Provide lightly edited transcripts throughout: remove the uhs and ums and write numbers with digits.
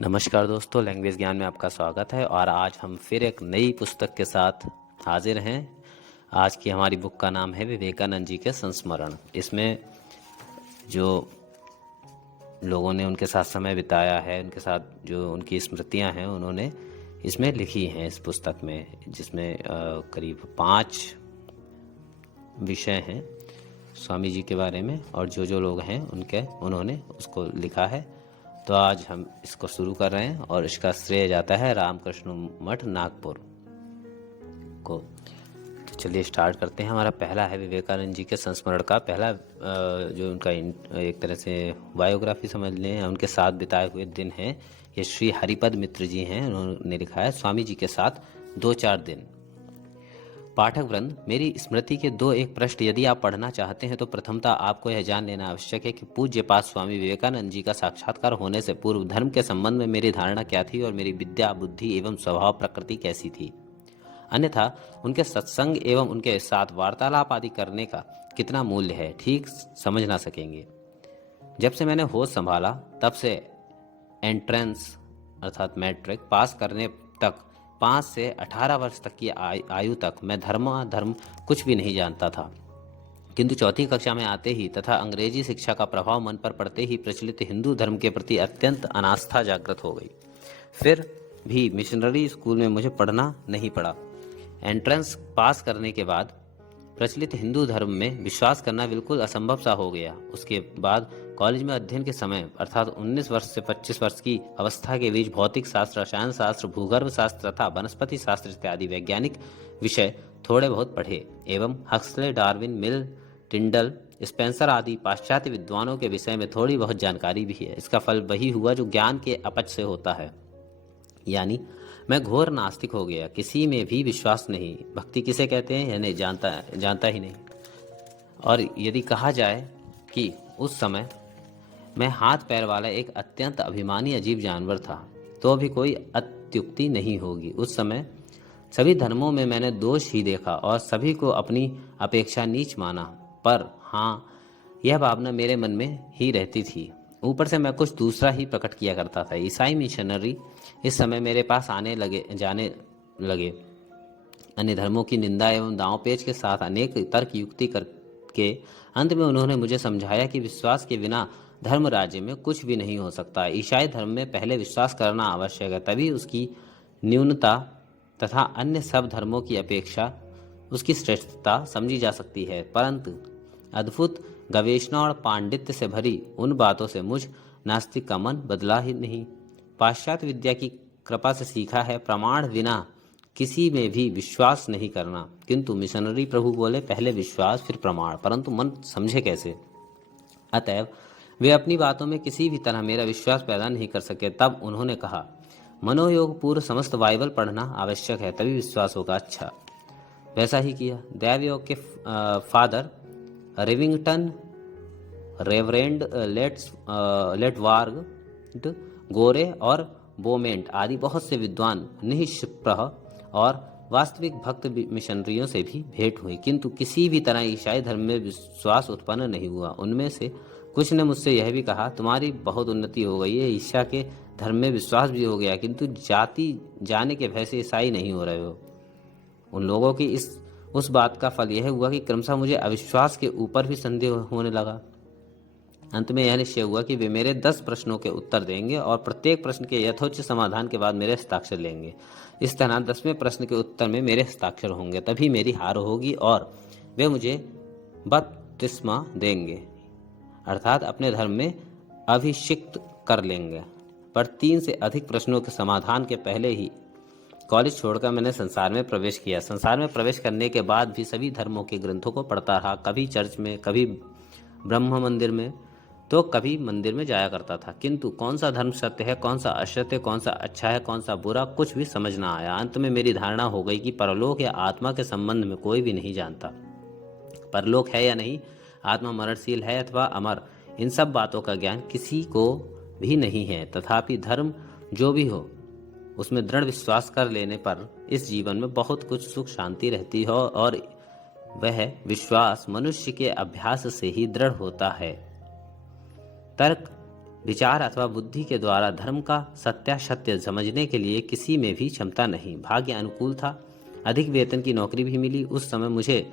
नमस्कार दोस्तों, लैंग्वेज ज्ञान में आपका स्वागत है। और आज हम फिर एक नई पुस्तक के साथ हाजिर हैं। आज की हमारी बुक का नाम है विवेकानंद जी के संस्मरण। इसमें जो लोगों ने उनके साथ समय बिताया है, उनके साथ जो उनकी स्मृतियां हैं, उन्होंने इसमें लिखी हैं इस पुस्तक में, जिसमें करीब 5 विषय हैं स्वामी जी के बारे में, और जो जो लोग हैं उन्होंने उसको लिखा है। तो आज हम इसको शुरू कर रहे हैं और इसका श्रेय जाता है रामकृष्ण मठ नागपुर को। तो चलिए स्टार्ट करते हैं। हमारा पहला है विवेकानंद जी के संस्मरण का पहला जो उनका एक तरह से बायोग्राफी समझ लें, उनके साथ बिताए हुए दिन हैं। ये श्री हरिपद मित्र जी हैं, उन्होंने लिखा है स्वामी जी के साथ 2-4 दिन। पाठक वृंद, मेरी स्मृति के 2-1 पृष्ठ यदि आप पढ़ना चाहते हैं तो प्रथमतः आपको यह जान लेना आवश्यक है कि पूज्य पाद स्वामी विवेकानंद जी का साक्षात्कार होने से पूर्व धर्म के संबंध में मेरी धारणा क्या थी और मेरी विद्या, बुद्धि एवं स्वभाव प्रकृति कैसी थी। अन्यथा उनके सत्संग एवं उनके साथ वार्तालाप आदि करने का कितना मूल्य है, ठीक समझ ना सकेंगे। जब से मैंने होश संभाला तब से एंट्रेंस अर्थात मैट्रिक पास करने तक 5 से 18 वर्ष तक की आयु तक मैं धर्म कुछ भी नहीं जानता था। किंतु 4वीं कक्षा में आते ही तथा अंग्रेजी शिक्षा का प्रभाव मन पर पड़ते ही प्रचलित हिंदू धर्म के प्रति अत्यंत अनास्था जागृत हो गई। फिर भी मिशनरी स्कूल में मुझे पढ़ना नहीं पड़ा। एंट्रेंस पास करने के बाद प्रचलित हिंदू धर्म में विश्वास करना बिल्कुल असंभव सा हो गया। उसके बाद कॉलेज में अध्ययन के समय अर्थात 19 वर्ष से 25 वर्ष की अवस्था के बीच भौतिक शास्त्र, रसायन शास्त्र, भूगर्भ शास्त्र तथा वनस्पति शास्त्र इत्यादि वैज्ञानिक विषय थोड़े बहुत पढ़े एवं हक्सले, डार्विन, मिल, टिंडल, स्पेंसर आदि पाश्चात्य विद्वानों के विषय में थोड़ी बहुत जानकारी भी है। इसका फल वही हुआ जो ज्ञान के अपच से होता है, यानी मैं घोर नास्तिक हो गया। किसी में भी विश्वास नहीं, भक्ति किसे कहते हैं यह नहीं जानता ही नहीं। और यदि कहा जाए कि उस समय मैं हाथ पैर वाला एक अत्यंत अभिमानी अजीब जानवर था तो भी कोई अत्युक्ति नहीं होगी। उस समय सभी धर्मों में मैंने दोष ही देखा और सभी को अपनी अपेक्षा नीच माना, पर हाँ, यह भावना मेरे मन में ही रहती थी। ऊपर से मैं कुछ दूसरा ही प्रकट किया करता था। ईसाई मिशनरी इस समय मेरे पास जाने लगे। अन्य धर्मों की निंदा एवं दांवपेच के साथ अनेक तर्क युक्ति करके अंत में उन्होंने मुझे समझाया कि विश्वास के बिना धर्म राज्य में कुछ भी नहीं हो सकता। ईसाई धर्म में पहले विश्वास करना आवश्यक है, तभी उसकी न्यूनता तथा अन्य सब धर्मों की अपेक्षा उसकी श्रेष्ठता समझी जा सकती है। परंतु अद्भुत गवेषणा और पांडित्य से भरी उन बातों से मुझ नास्तिक का मन बदला ही नहीं। पाश्चात्य विद्या की कृपा से सीखा है प्रमाण बिना किसी में भी विश्वास नहीं करना। किंतु मिशनरी प्रभु बोले पहले विश्वास फिर प्रमाण, परंतु मन समझे कैसे। अतएव वे अपनी बातों में किसी भी तरह मेरा विश्वास पैदा नहीं कर सके। तब उन्होंने कहा, मनोयोग पूर्व समस्त बाइबल पढ़ना आवश्यक है, तभी विश्वास होगा। अच्छा, वैसा ही किया। दैवयोग के फादर रिविंगटन, रेवरेंड लेटवार्ग, गोरे और बोमेंट आदि बहुत से विद्वान निष्प्रह और वास्तविक भक्त मिशनरियों से भी भेंट हुई, किंतु किसी भी तरह ईसाई धर्म में विश्वास उत्पन्न नहीं हुआ। उनमें से कुछ ने मुझसे यह भी कहा, तुम्हारी बहुत उन्नति हो गई है, ईसा के धर्म में विश्वास भी हो गया, किंतु जाति जाने के भय से ईसाई नहीं हो रहे हो। उन लोगों की उस बात का फल यह हुआ कि क्रमशः मुझे अविश्वास के ऊपर भी संदेह होने लगा। अंत में यह निश्चय हुआ कि वे मेरे 10 प्रश्नों के उत्तर देंगे और प्रत्येक प्रश्न के यथोचित समाधान के बाद मेरे हस्ताक्षर लेंगे। इस तरह 10वें प्रश्न के उत्तर में मेरे हस्ताक्षर होंगे, तभी मेरी हार होगी और वे मुझे बपतिस्मा देंगे, अर्थात अपने धर्म में अभिषिक्त कर लेंगे। पर 3 से अधिक प्रश्नों के समाधान के पहले ही कॉलेज छोड़कर मैंने संसार में प्रवेश किया। संसार में प्रवेश करने के बाद भी सभी धर्मों के ग्रंथों को पढ़ता रहा। कभी चर्च में, कभी ब्रह्म मंदिर में, तो कभी मंदिर में जाया करता था, किंतु कौन सा धर्म सत्य है, कौन सा असत्य, कौन सा अच्छा है, कौन सा बुरा, कुछ भी समझ ना आया। अंत में मेरी धारणा हो गई कि परलोक या आत्मा के संबंध में कोई भी नहीं जानता। परलोक है या नहीं, आत्मा मरणशील है अथवा अमर, इन सब बातों का ज्ञान किसी को भी नहीं है। तथापि धर्म जो भी हो उसमें दृढ़ विश्वास कर लेने पर इस जीवन में बहुत कुछ सुख शांति रहती हो, और वह विश्वास मनुष्य के अभ्यास से ही दृढ़ होता है। तर्क विचार अथवा बुद्धि के द्वारा धर्म का सत्यासत्य समझने के लिए किसी में भी क्षमता नहीं। भाग्य अनुकूल था, अधिक वेतन की नौकरी भी मिली। उस समय मुझे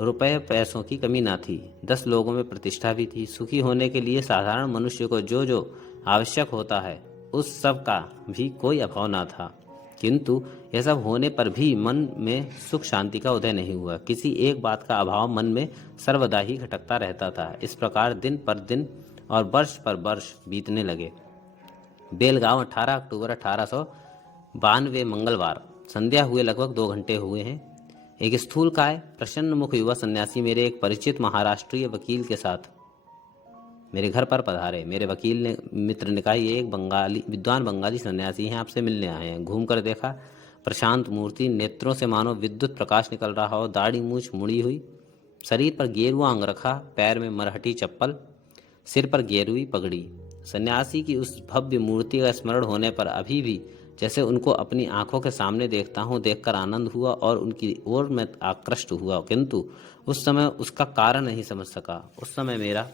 रुपए पैसों की कमी ना थी, 10 लोगों में प्रतिष्ठा भी थी। सुखी होने के लिए साधारण मनुष्य को जो जो आवश्यक होता है उस सब का भी कोई अभाव ना था। किंतु यह सब होने पर भी मन में सुख शांति का उदय नहीं हुआ। किसी एक बात का अभाव मन में सर्वदा ही खटकता रहता था। इस प्रकार दिन पर दिन और वर्ष पर वर्ष बीतने लगे। बेलगांव 18 अक्टूबर 1892 मंगलवार। संध्या हुए लगभग 2 घंटे हुए हैं। एक स्थूलकाय प्रसन्न मुख युवा सन्यासी मेरे एक परिचित महाराष्ट्रीय वकील के साथ मेरे घर पर पधारे। मेरे वकील ने मित्र ने कहा, ये एक विद्वान बंगाली सन्यासी हैं, आपसे मिलने आए हैं। घूमकर देखा, प्रशांत मूर्ति, नेत्रों से मानो विद्युत प्रकाश निकल रहा हो, दाढ़ी मूछ मुड़ी हुई, शरीर पर गेरुआ अंग रखा, पैर में मरहटी चप्पल, सिर पर गेरुई पगड़ी। सन्यासी की उस भव्य मूर्ति का स्मरण होने पर अभी भी जैसे उनको अपनी आंखों के सामने देखता हूँ, देखकर आनंद हुआ और उनकी ओर मैं आकृष्ट हुआ, किंतु उस समय उसका कारण नहीं समझ सका। उस समय मेरा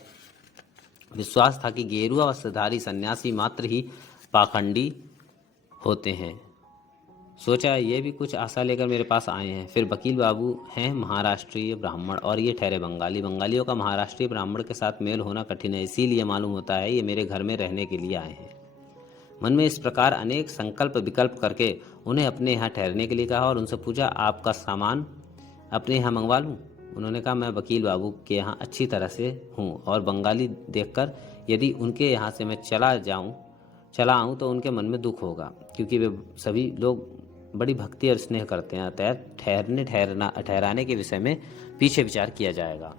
विश्वास था कि गेरुआ वस्त्रधारी सन्यासी मात्र ही पाखंडी होते हैं। सोचा ये भी कुछ आशा लेकर मेरे पास आए हैं। फिर वकील बाबू हैं महाराष्ट्रीय ब्राह्मण और ये ठहरे बंगाली। बंगालियों का महाराष्ट्रीय ब्राह्मण के साथ मेल होना कठिन है, इसीलिए मालूम होता है ये मेरे घर में रहने के लिए आए हैं। मन में इस प्रकार अनेक संकल्प विकल्प करके उन्हें अपने यहाँ ठहरने के लिए कहा और उनसे पूछा, आपका सामान अपने यहाँ मंगवा लूँ? उन्होंने कहा, मैं वकील बाबू के यहाँ अच्छी तरह से हूँ और बंगाली देखकर यदि उनके यहाँ से मैं चला आऊँ तो उनके मन में दुख होगा, क्योंकि वे सभी लोग बड़ी भक्ति और स्नेह करते हैं। अतः ठहराने के विषय में पीछे विचार किया जाएगा।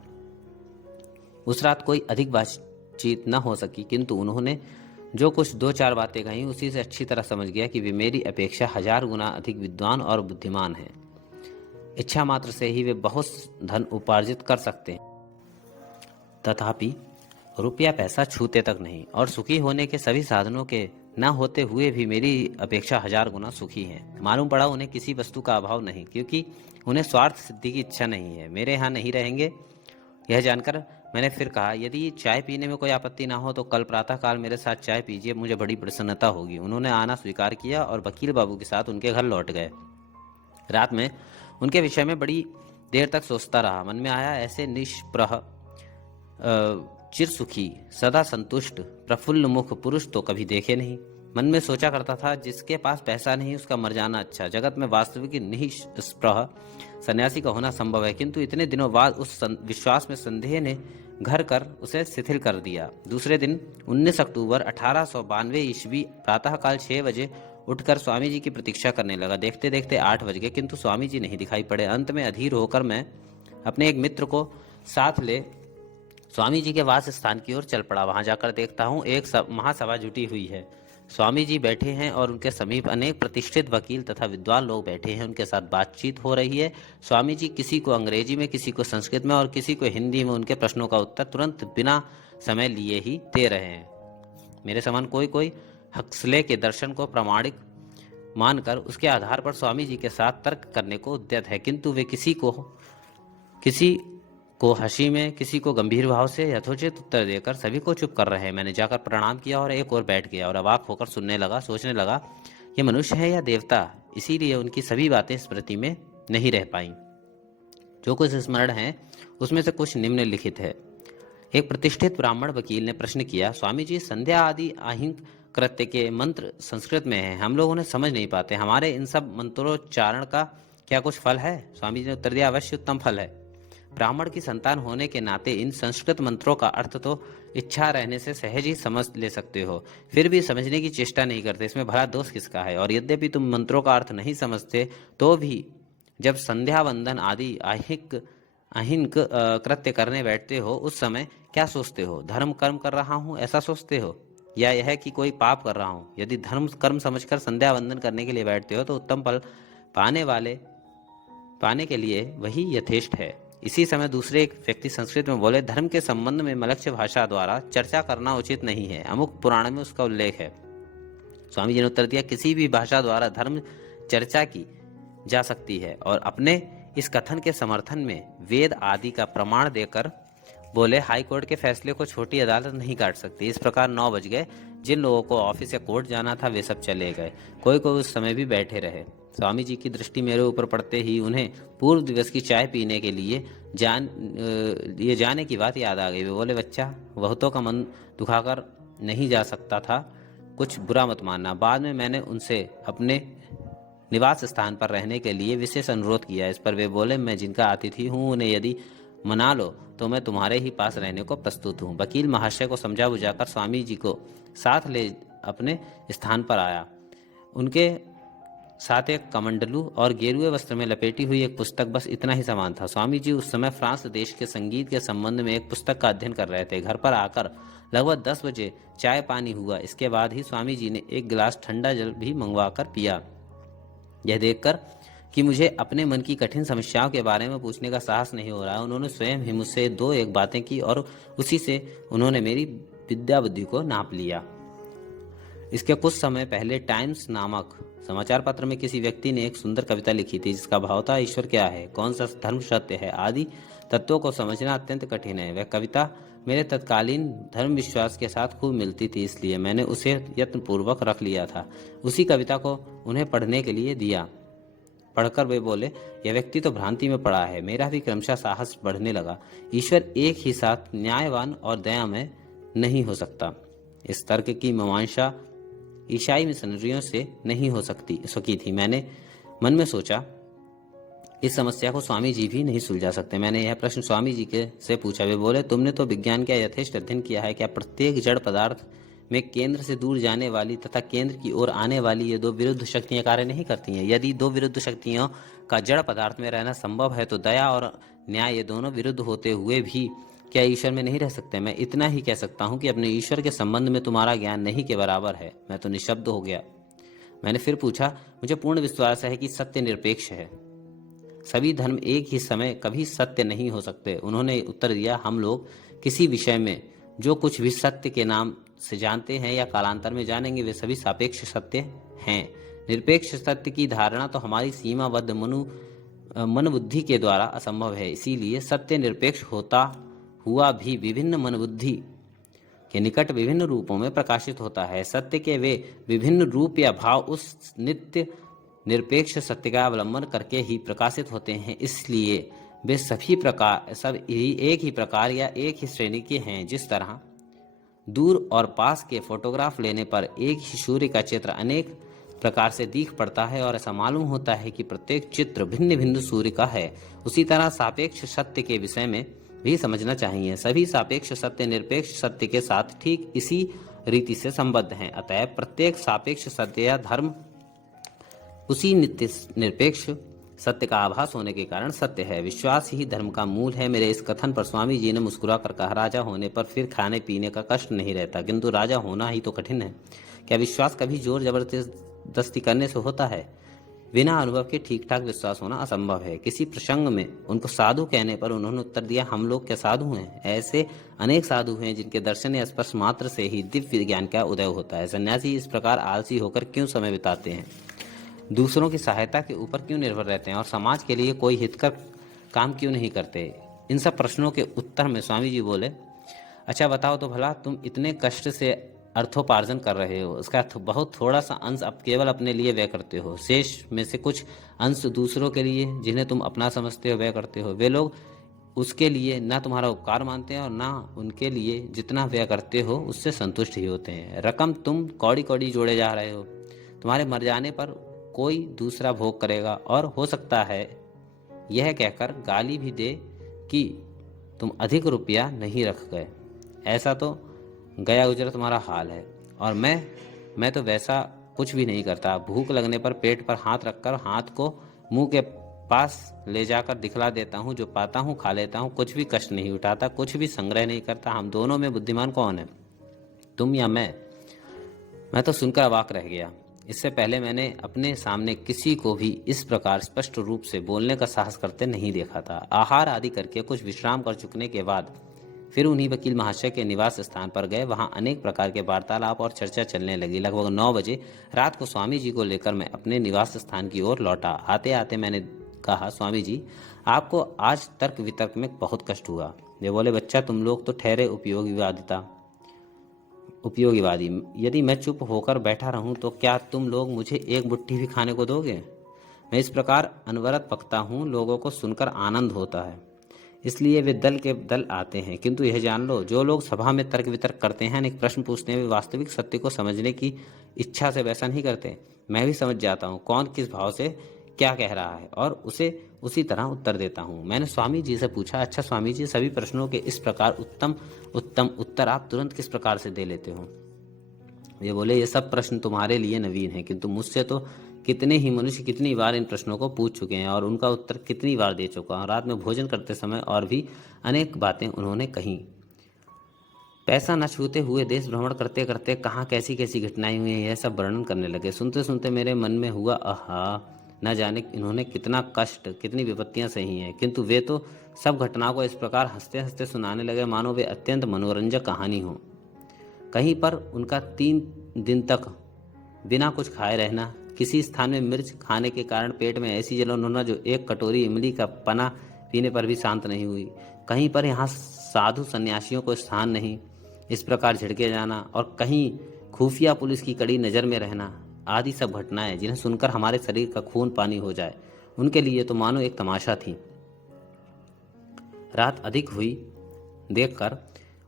उस रात कोई अधिक बातचीत न हो सकी, किंतु उन्होंने जो कुछ 2-4 बातें कही उसी से अच्छी तरह समझ गया कि वे मेरी अपेक्षा 1000 गुना अधिक विद्वान और बुद्धिमान हैं। इच्छा मात्र से ही वे बहुत धन उपार्जित कर सकते हैं, तथापि रुपया पैसा छूते तक नहीं, और सुखी होने के सभी साधनों के न होते हुए भी मेरी अपेक्षा 1000 गुना सुखी हैं। मालूम पड़ा उन्हें किसी वस्तु का अभाव नहीं, क्योंकि उन्हें स्वार्थ सिद्धि की इच्छा नहीं है। मेरे यहाँ नहीं रहेंगे। यह जानकर मैंने फिर कहा, यदि चाय पीने में कोई आपत्ति ना हो तो कल प्रातःकाल मेरे साथ चाय पीजिए, मुझे बड़ी प्रसन्नता होगी। उन्होंने आना स्वीकार किया और वकील बाबू के साथ उनके घर लौट गए। रात में उनके विषय में बड़ी देर तक सोचता रहा। मन में आया, ऐसे निष्प्रह चिर सुखी, सदा संतुष्ट, प्रफुल्ल मुख पुरुष तो कभी देखे नहीं। मन में सोचा करता था, जिसके पास पैसा नहीं उसका मर जाना अच्छा। जगत में वास्तविक निष्प्रह सन्यासी का होना संभव है, किंतु इतने दिनों बाद उस विश्वास में संदेह ने घर कर उसे शिथिल कर दिया। दूसरे दिन 19 अक्टूबर 1892 ईस्वी प्रातःकाल 6 बजे उठकर स्वामी जी की प्रतीक्षा करने लगा। देखते देखते 8 बज गए, किंतु स्वामी जी नहीं दिखाई पड़े। अंत में अधीर होकर मैं अपने एक मित्र को साथ ले स्वामी जी के वास स्थान की ओर चल पड़ा। वहां जाकर देखता हूँ एक महासभा जुटी हुई है। स्वामी जी बैठे हैं और उनके समीप अनेक प्रतिष्ठित वकील तथा विद्वान लोग बैठे हैं। उनके साथ बातचीत हो रही है। स्वामी जी किसी को अंग्रेजी में, किसी को संस्कृत में और किसी को हिंदी में उनके प्रश्नों का उत्तर तुरंत बिना समय लिए ही दे रहे हैं। मेरे समान कोई हक्सले के दर्शन को प्रामाणिक मानकर उसके आधार पर स्वामी जी के साथ तर्क करने को उद्यत है, किंतु वे किसी को हंसी में, किसी को गंभीर भाव से यथोचित उत्तर देकर सभी को चुप कर रहे हैं। मैंने जाकर प्रणाम किया और एक ओर बैठ गया और अवाक होकर सुनने लगा। सोचने लगा, ये मनुष्य है या देवता? इसीलिए उनकी सभी बातें स्मृति में नहीं रह पाईं। जो कुछ स्मरण है उसमें से कुछ निम्नलिखित है। एक प्रतिष्ठित ब्राह्मण वकील ने प्रश्न किया, स्वामी जी, संध्या आदि अहिंक कृत्य के मंत्र संस्कृत में हैं, हम लोग उन्हें समझ नहीं पाते। हमारे इन सब मंत्रोच्चारण का क्या कुछ फल है? स्वामी जी ने उत्तर दिया, अवश्य उत्तम फल है। ब्राह्मण की संतान होने के नाते इन संस्कृत मंत्रों का अर्थ तो इच्छा रहने से सहज ही समझ ले सकते हो, फिर भी समझने की चेष्टा नहीं करते। इसमें भला दोष किसका है? और यद्यपि तुम मंत्रों का अर्थ नहीं समझते तो भी जब संध्या वंदन आदि अहिंक कृत्य करने बैठते हो उस समय क्या सोचते हो? धर्म कर्म कर रहा हूँ ऐसा सोचते हो, या यह कि कोई पाप कर रहा हूँ? यदि धर्म कर्म समझकर संध्या वंदन करने के लिए बैठते हो तो उत्तम फल पाने के लिए वही यथेष्ट है। इसी समय दूसरे एक व्यक्ति संस्कृत में बोले, धर्म के संबंध में मलक्ष्य भाषा द्वारा चर्चा करना उचित नहीं है, अमुक पुराण में उसका उल्लेख है। स्वामी जी ने उत्तर दिया, किसी भी भाषा द्वारा धर्म चर्चा की जा सकती है और अपने इस कथन के समर्थन में वेद आदि का प्रमाण देकर बोले, हाई कोर्ट के फैसले को छोटी अदालत नहीं काट सकती। इस प्रकार 9 बज गए। जिन लोगों को ऑफिस या कोर्ट जाना था वे सब चले गए। कोई कोई उस समय भी बैठे रहे। स्वामी जी की दृष्टि मेरे ऊपर पड़ते ही उन्हें पूर्व दिवस की चाय पीने के लिए जाने की बात याद आ गई। वे बोले, बच्चा, बहुतों का मन दुखाकर नहीं जा सकता था, कुछ बुरा मत मानना। बाद में मैंने उनसे अपने निवास स्थान पर रहने के लिए विशेष अनुरोध किया। इस पर वे बोले, मैं जिनका अतिथि हूँ उन्हें यदि मना लो तो मैं तुम्हारे ही पास रहने को प्रस्तुत हूँ। वकील महाशय को समझा बुझाकर स्वामी जी को साथ ले अपने स्थान पर आया। उनके साथ एक कमंडलू और गेरुए वस्त्र में लपेटी हुई एक पुस्तक, बस इतना ही सामान था। स्वामी जी उस समय फ्रांस देश के संगीत के संबंध में एक पुस्तक का अध्ययन कर रहे थे। घर पर आकर लगभग 10 बजे चाय पानी हुआ। इसके बाद ही स्वामी जी ने एक गिलास ठंडा जल भी मंगवा कर पिया। यह देखकर कि मुझे अपने मन की कठिन समस्याओं के बारे में पूछने का साहस नहीं हो रहा, उन्होंने स्वयं ही मुझसे 2-1 बातें की और उसी से उन्होंने मेरी विद्या बुद्धि को नाप लिया। इसके कुछ समय पहले टाइम्स नामक समाचार पत्र में किसी व्यक्ति ने एक सुंदर कविता लिखी थी, जिसका भाव था, ईश्वर क्या है, कौन सा धर्म सत्य है, आदि तत्वों को समझना अत्यंत कठिन है। वह कविता मेरे तत्कालीन धर्म विश्वास के साथ खूब मिलती थी, इसलिए मैंने उसे यत्नपूर्वक रख लिया था। उसी कविता को उन्हें पढ़ने के लिए दिया। पढ़कर वे बोले, यह व्यक्ति तो भ्रांति में पड़ा है। मेरा भी क्रमशः साहस बढ़ने लगा। ईश्वर एक ही साथ न्यायवान और दयामय नहीं हो सकता। इस तर्क की मीमांसा ईसाई मिशनरियों से नहीं हो सकी थी। मैंने मन में सोचा, इस समस्या को स्वामी जी भी नहीं सुलझा सकते। मैंने यह प्रश्न स्वामी जी के से पूछा। वे बोले, तुमने तो विज्ञान का यथेष्ट अध्ययन किया है। क्या प्रत्येक जड़ पदार्थ में केंद्र से दूर जाने वाली तथा केंद्र की ओर आने वाली ये 2 विरुद्ध शक्तियां कार्य नहीं करती हैं? यदि 2 विरुद्ध शक्तियों का जड़ पदार्थ में रहना संभव है तो दया और न्याय, ये दोनों विरुद्ध होते हुए भी क्या ईश्वर में नहीं रह सकते? मैं इतना ही कह सकता हूँ कि अपने ईश्वर के संबंध में तुम्हारा ज्ञान नहीं के बराबर है। मैं तो निशब्द हो गया। मैंने फिर पूछा, मुझे पूर्ण विश्वास है कि सत्य निरपेक्ष है। सभी धर्म एक ही समय कभी सत्य नहीं हो सकते। उन्होंने उत्तर दिया, हम लोग किसी विषय में जो कुछ भी सत्य के नाम से जानते हैं या कालांतर में जानेंगे, वे सभी सापेक्ष सत्य हैं। निरपेक्ष सत्य की धारणा तो हमारी सीमाबद्ध मन बुद्धि के द्वारा असंभव है। इसीलिए सत्य निरपेक्ष होता हुआ भी विभिन्न मन बुद्धि के निकट विभिन्न रूपों में प्रकाशित होता है। सत्य के वे विभिन्न रूप या भाव उस नित्य निरपेक्ष सत्य का अवलंबन करके ही प्रकाशित होते हैं। इसलिए वे सब एक ही प्रकार या एक ही श्रेणी के हैं। जिस तरह दूर और पास के फोटोग्राफ लेने पर एक ही सूर्य का चित्र अनेक प्रकार से दिख पड़ता है और ऐसा मालूम होता है कि प्रत्येक चित्र भिन्न भिन्न सूर्य का है, उसी तरह सापेक्ष सत्य के विषय में भी समझना चाहिए। सभी सापेक्ष सत्य निरपेक्ष सत्य के साथ ठीक इसी रीति से संबद्ध हैं। अतः प्रत्येक सापेक्ष सत्य या धर्म उसी नित्य निरपेक्ष सत्य का आभास होने के कारण सत्य है। विश्वास ही धर्म का मूल है। मेरे इस कथन पर स्वामी जी ने मुस्कुरा कर कहा, राजा होने पर फिर खाने पीने का कष्ट नहीं रहता, किंतु राजा होना ही तो कठिन है। क्या विश्वास कभी जोर जबरदस्ती करने से होता है? बिना अनुभव के ठीक ठाक विश्वास होना असंभव है। किसी प्रसंग में उनको साधु कहने पर उन्होंने उत्तर दिया, हम लोग क्या साधु हैं? ऐसे अनेक साधु हैं जिनके दर्शन या स्पर्श मात्र से ही दिव्य ज्ञान का उदय होता है। सन्यासी इस प्रकार आलसी होकर क्यों समय बिताते हैं? दूसरों की सहायता के ऊपर क्यों निर्भर रहते हैं और समाज के लिए कोई हितकर काम क्यों नहीं करते? इन सब प्रश्नों के उत्तर में स्वामी जी बोले, अच्छा बताओ तो भला, तुम इतने कष्ट से अर्थोपार्जन कर रहे हो, उसका बहुत थोड़ा सा अंश अब केवल अपने लिए व्यय करते हो, शेष में से कुछ अंश दूसरों के लिए जिन्हें तुम अपना समझते हो व्यय करते हो। वे लोग उसके लिए ना तुम्हारा उपकार मानते हैं और ना उनके लिए जितना व्यय करते हो उससे संतुष्ट ही होते हैं। रकम तुम कौड़ी कौड़ी जोड़े जा रहे हो। तुम्हारे मर जाने पर कोई दूसरा भोग करेगा और हो सकता है यह कहकर गाली भी दे कि तुम अधिक रुपया नहीं रख गए। ऐसा तो गया गुजरा तुम्हारा हाल है। और मैं तो वैसा कुछ भी नहीं करता। भूख लगने पर पेट पर हाथ रखकर हाथ को मुंह के पास ले जाकर दिखला देता हूँ, जो पाता हूँ खा लेता हूँ, कुछ भी कष्ट नहीं उठाता, कुछ भी संग्रह नहीं करता। हम दोनों में बुद्धिमान कौन है, तुम या मैं? मैं तो सुनकर अवाक रह गया। इससे पहले मैंने अपने सामने किसी को भी इस प्रकार स्पष्ट रूप से बोलने का साहस करते नहीं देखा था। आहार आदि करके कुछ विश्राम कर चुकने के बाद फिर उन्हीं वकील महाशय के निवास स्थान पर गए। वहां अनेक प्रकार के वार्तालाप और चर्चा चलने लगी। लगभग 9 बजे रात को स्वामी जी को लेकर मैं अपने निवास स्थान की ओर लौटा। आते आते मैंने कहा, स्वामी जी, आपको आज तर्क वितर्क में बहुत कष्ट हुआ। वे बोले, बच्चा तुम लोग तो ठहरे उपयोगीवादी। यदि मैं चुप होकर बैठा रहूं तो क्या तुम लोग मुझे एक मुट्ठी भी खाने को दोगे? मैं इस प्रकार अनवरत पकता हूँ, लोगों को सुनकर आनंद होता है, इसलिए वे दल के दल आते हैं। किंतु यह जान लो, जो लोग सभा में तर्क वितर्क करते हैं, अनेक प्रश्न पूछते हैं, वे वास्तविक सत्य को समझने की इच्छा से वैसा नहीं करते। मैं भी समझ जाता हूँ कौन किस भाव से क्या कह रहा है और उसे उसी तरह उत्तर देता हूँ। मैंने स्वामी जी से पूछा, अच्छा स्वामी जी, सभी प्रश्नों के इस प्रकार उत्तम उत्तम उत्तर आप तुरंत किस प्रकार से दे लेते हो? ये बोले, ये सब प्रश्न तुम्हारे लिए नवीन हैं, किंतु मुझसे तो कितने ही मनुष्य कितनी बार इन प्रश्नों को पूछ चुके हैं और उनका उत्तर कितनी बार दे चुका हूं। रात में भोजन करते समय और भी अनेक बातें उन्होंने कही। पैसा न छूते हुए देश भ्रमण करते करते कहाँ कैसी कैसी घटनाएं हुई हैं, यह सब वर्णन करने लगे। सुनते सुनते मेरे मन में हुआ, आहा, न जाने इन्होंने कितना कष्ट, कितनी विपत्तियां सही हैं, किंतु वे तो सब घटनाओं को इस प्रकार हंसते हंसते सुनाने लगे मानो वे अत्यंत मनोरंजक कहानी हो। कहीं पर उनका 3 दिन तक बिना कुछ खाए रहना, किसी स्थान में मिर्च खाने के कारण पेट में ऐसी जलन होना जो एक कटोरी इमली का पना पीने पर भी शांत नहीं हुई, कहीं पर यहाँ साधु सन्यासियों को स्थान नहीं, इस प्रकार झिड़के जाना, और कहीं खुफिया पुलिस की कड़ी नज़र में रहना, आदि सब घटनाएं जिन्हें सुनकर हमारे शरीर का खून पानी हो जाए, उनके लिए तो मानो एक तमाशा थी। रात अधिक हुई देखकर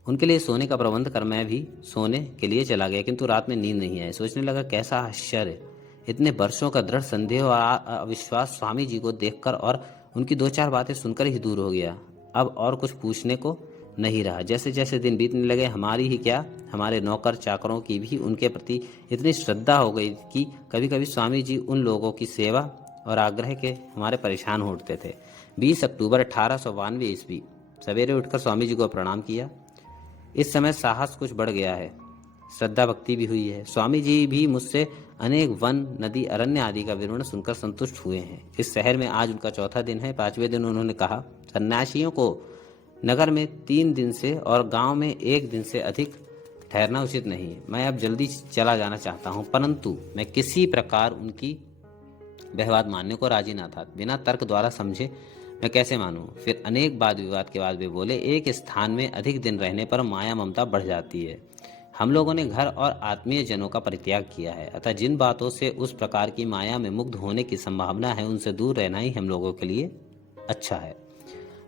उनके लिए सोने का प्रबंध कर मैं भी सोने के लिए चला गया, किंतु रात में नींद नहीं आई। सोचने लगा, कैसा आश्चर्य, इतने वर्षों का दृढ़ संदेह और अविश्वास स्वामी जी को देखकर और उनकी 2-4 बातें सुनकर ही दूर हो गया। अब और कुछ पूछने को नहीं रहा। जैसे जैसे दिन बीतने लगे, हमारी ही क्या, हमारे नौकर चाकरों की भी उनके प्रति इतनी श्रद्धा हो गई कि कभी कभी स्वामी जी उन लोगों की सेवा और आग्रह के हमारे परेशान हो उठते थे। 20 अक्टूबर 1892 ईस्वी, सवेरे उठकर स्वामी जी को प्रणाम किया। इस समय साहस कुछ बढ़ गया है, श्रद्धा भक्ति भी हुई है। स्वामी जी भी मुझसे अनेक वन, नदी, अरण्य आदि का विवरण सुनकर संतुष्ट हुए हैं। इस शहर में आज उनका 4था दिन है। 5वें दिन उन्होंने कहा, सन्यासियों को नगर में 3 दिन से और गांव में 1 दिन से अधिक ठहरना उचित नहीं है। मैं अब जल्दी चला जाना चाहता हूं, परंतु मैं किसी प्रकार उनकी व्यवहार मानने को राजी ना था। बिना तर्क द्वारा समझे मैं कैसे मानूं? फिर अनेक वाद विवाद के बाद वे बोले, एक स्थान में अधिक दिन रहने पर माया ममता बढ़ जाती है। हम लोगों ने घर और आत्मीय जनों का परित्याग किया है, अतः जिन बातों से उस प्रकार की माया में मुग्ध होने की संभावना है, उनसे दूर रहना ही हम लोगों के लिए अच्छा है।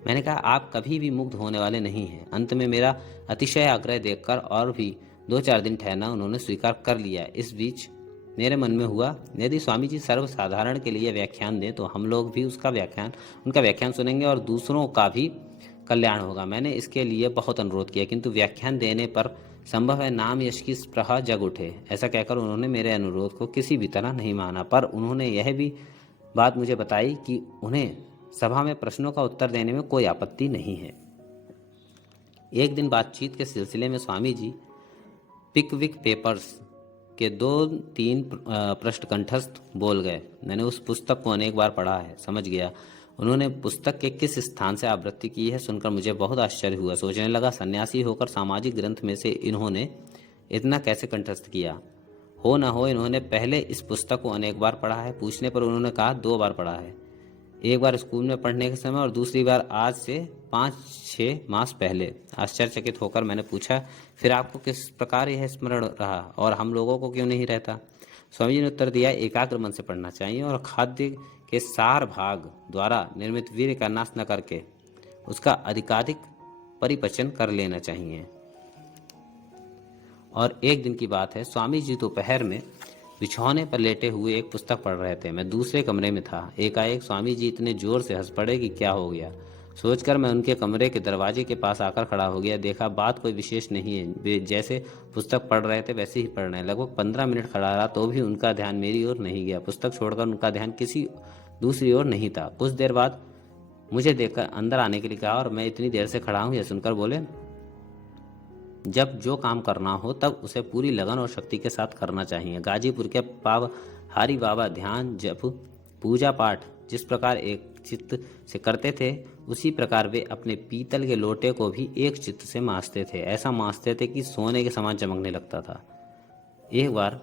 मैंने कहा, आप कभी भी मुग्ध होने वाले नहीं हैं। अंत में मेरा अतिशय आग्रह देखकर और भी 2-4 दिन ठहरना उन्होंने स्वीकार कर लिया। इस बीच मेरे मन में हुआ, यदि स्वामी जी सर्वसाधारण के लिए व्याख्यान दें तो हम लोग भी उनका व्याख्यान सुनेंगे और दूसरों का भी कल्याण होगा। मैंने इसके लिए बहुत अनुरोध किया, किंतु व्याख्यान देने पर संभव है नाम यश की स्पृहा जग उठे। ऐसा कहकर उन्होंने मेरे अनुरोध को किसी भी तरह नहीं माना, पर उन्होंने यह भी बात मुझे बताई कि उन्हें सभा में प्रश्नों का उत्तर देने में कोई आपत्ति नहीं है। एक दिन बातचीत के सिलसिले में स्वामी जी पिकविक पेपर्स के 2-3 पृष्ठ कंठस्थ बोल गए। मैंने उस पुस्तक को अनेक बार पढ़ा है, समझ गया उन्होंने पुस्तक के किस स्थान से आवृत्ति की है। सुनकर मुझे बहुत आश्चर्य हुआ। सोचने लगा, सन्यासी होकर सामाजिक ग्रंथ में से इन्होंने इतना कैसे कंठस्थ किया? हो न हो इन्होंने पहले इस पुस्तक को अनेक बार पढ़ा है। पूछने पर उन्होंने कहा 2 बार पढ़ा है, एक बार स्कूल में पढ़ने के समय और दूसरी बार आज से 5-6 मास पहले। आश्चर्यचकित होकर मैंने पूछा, फिर आपको किस प्रकार यह स्मरण रहा और हम लोगों को क्यों नहीं रहता? स्वामी जी ने उत्तर दिया, एकाग्र मन से पढ़ना चाहिए और खाद्य के सार भाग द्वारा निर्मित वीर्य का नाश न करके उसका अधिकाधिक परिपचन कर लेना चाहिए। और एक दिन की बात है, स्वामी जी दोपहर में बिछौने पर लेटे हुए एक पुस्तक पढ़ रहे वे। मैं दूसरे कमरे में था। एकाएक स्वामी जी इतने जोर से हंस पड़े कि क्या हो गया। सोचकर मैं उनके कमरे के दरवाजे के पास आकर खड़ा हो गया। देखा बात कोई विशेष नहीं है, वे जैसे पुस्तक पढ़ रहे थे वैसे ही पढ़ रहे हैं। लगभग 15 मिनट खड़ा रहा तो भी उनका ध्यान मेरी ओर नहीं गया। पुस्तक छोड़कर उनका ध्यान किसी दूसरी ओर नहीं था। कुछ देर बाद मुझे देखकर अंदर आने के लिए कहा और मैं इतनी देर से खड़ा हूँ यह सुनकर बोले, जब जो काम करना हो तब उसे पूरी लगन और शक्ति के साथ करना चाहिए। गाजीपुर के पावहारी बाबा ध्यान, जप, पूजा पाठ जिस प्रकार एक चित्त से करते थे, उसी प्रकार वे अपने पीतल के लोटे को भी एक चित्त से मांजते थे। ऐसा मांजते थे कि सोने के समान चमकने लगता था। एक बार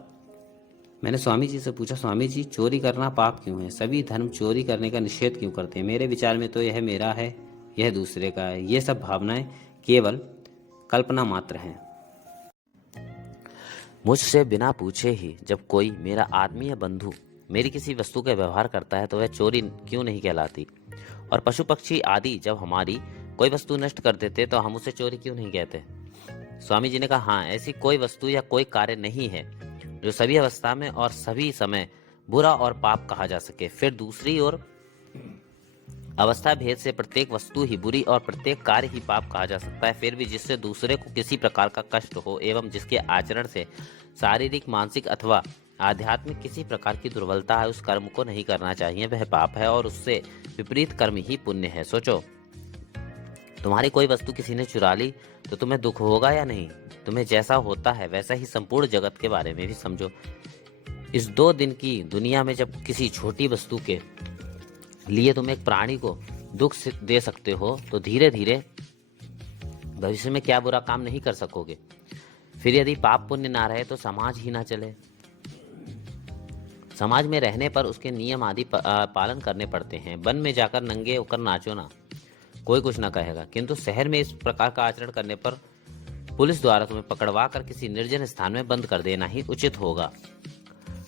मैंने स्वामी जी से पूछा, स्वामी जी चोरी करना पाप क्यों है? सभी धर्म चोरी करने का निषेध क्यों करते हैं? मेरे विचार में तो यह मेरा है, यह दूसरे का है। ये सब भावनाएं केवल कल्पना मात्र हैं। मुझसे बिना पूछे ही जब कोई मेरा आदमी या बंधु मेरी किसी वस्तु का व्यवहार करता है तो वह चोरी क्यों नहीं कहलाती? और पशु पक्षी आदि जब हमारी कोई वस्तु नष्ट कर देते तो हम उसे चोरी क्यों नहीं कहते? स्वामी जी ने कहा, हाँ, ऐसी कोई वस्तु या कोई कार्य नहीं है जो सभी अवस्था में और सभी समय बुरा और पाप कहा जा सके। फिर दूसरी ओर अवस्था भेद से प्रत्येक वस्तु ही बुरी और प्रत्येक कार्य ही पाप कहा जा सकता है। फिर भी जिससे दूसरे को किसी प्रकार का कष्ट हो एवं जिसके आचरण से शारीरिक, मानसिक अथवा आध्यात्मिक किसी प्रकार की दुर्बलता है, उस कर्म को नहीं करना चाहिए। वह पाप है और उससे विपरीत कर्म ही पुण्य है। सोचो, तुम्हारी कोई वस्तु किसी ने चुरा ली तो तुम्हें दुख होगा या नहीं? तुम्हें जैसा होता है वैसा ही संपूर्ण जगत के बारे में भी समझो। इस 2 दिन की दुनिया में जब किसी छोटी वस्तु के लिए तुम एक प्राणी को दुख दे सकते हो तो धीरे धीरे भविष्य में क्या बुरा काम नहीं कर सकोगे। फिर यदि पाप पुण्य ना रहे तो समाज ही ना चले। समाज में रहने पर उसके नियम आदि पालन करने पड़ते हैं। वन में जाकर नंगे होकर नाचो ना, कोई कुछ ना कहेगा, किंतु शहर में इस प्रकार का आचरण करने पर पुलिस द्वारा तुम्हें पकड़वा कर किसी निर्जन स्थान में बंद कर देना ही उचित होगा।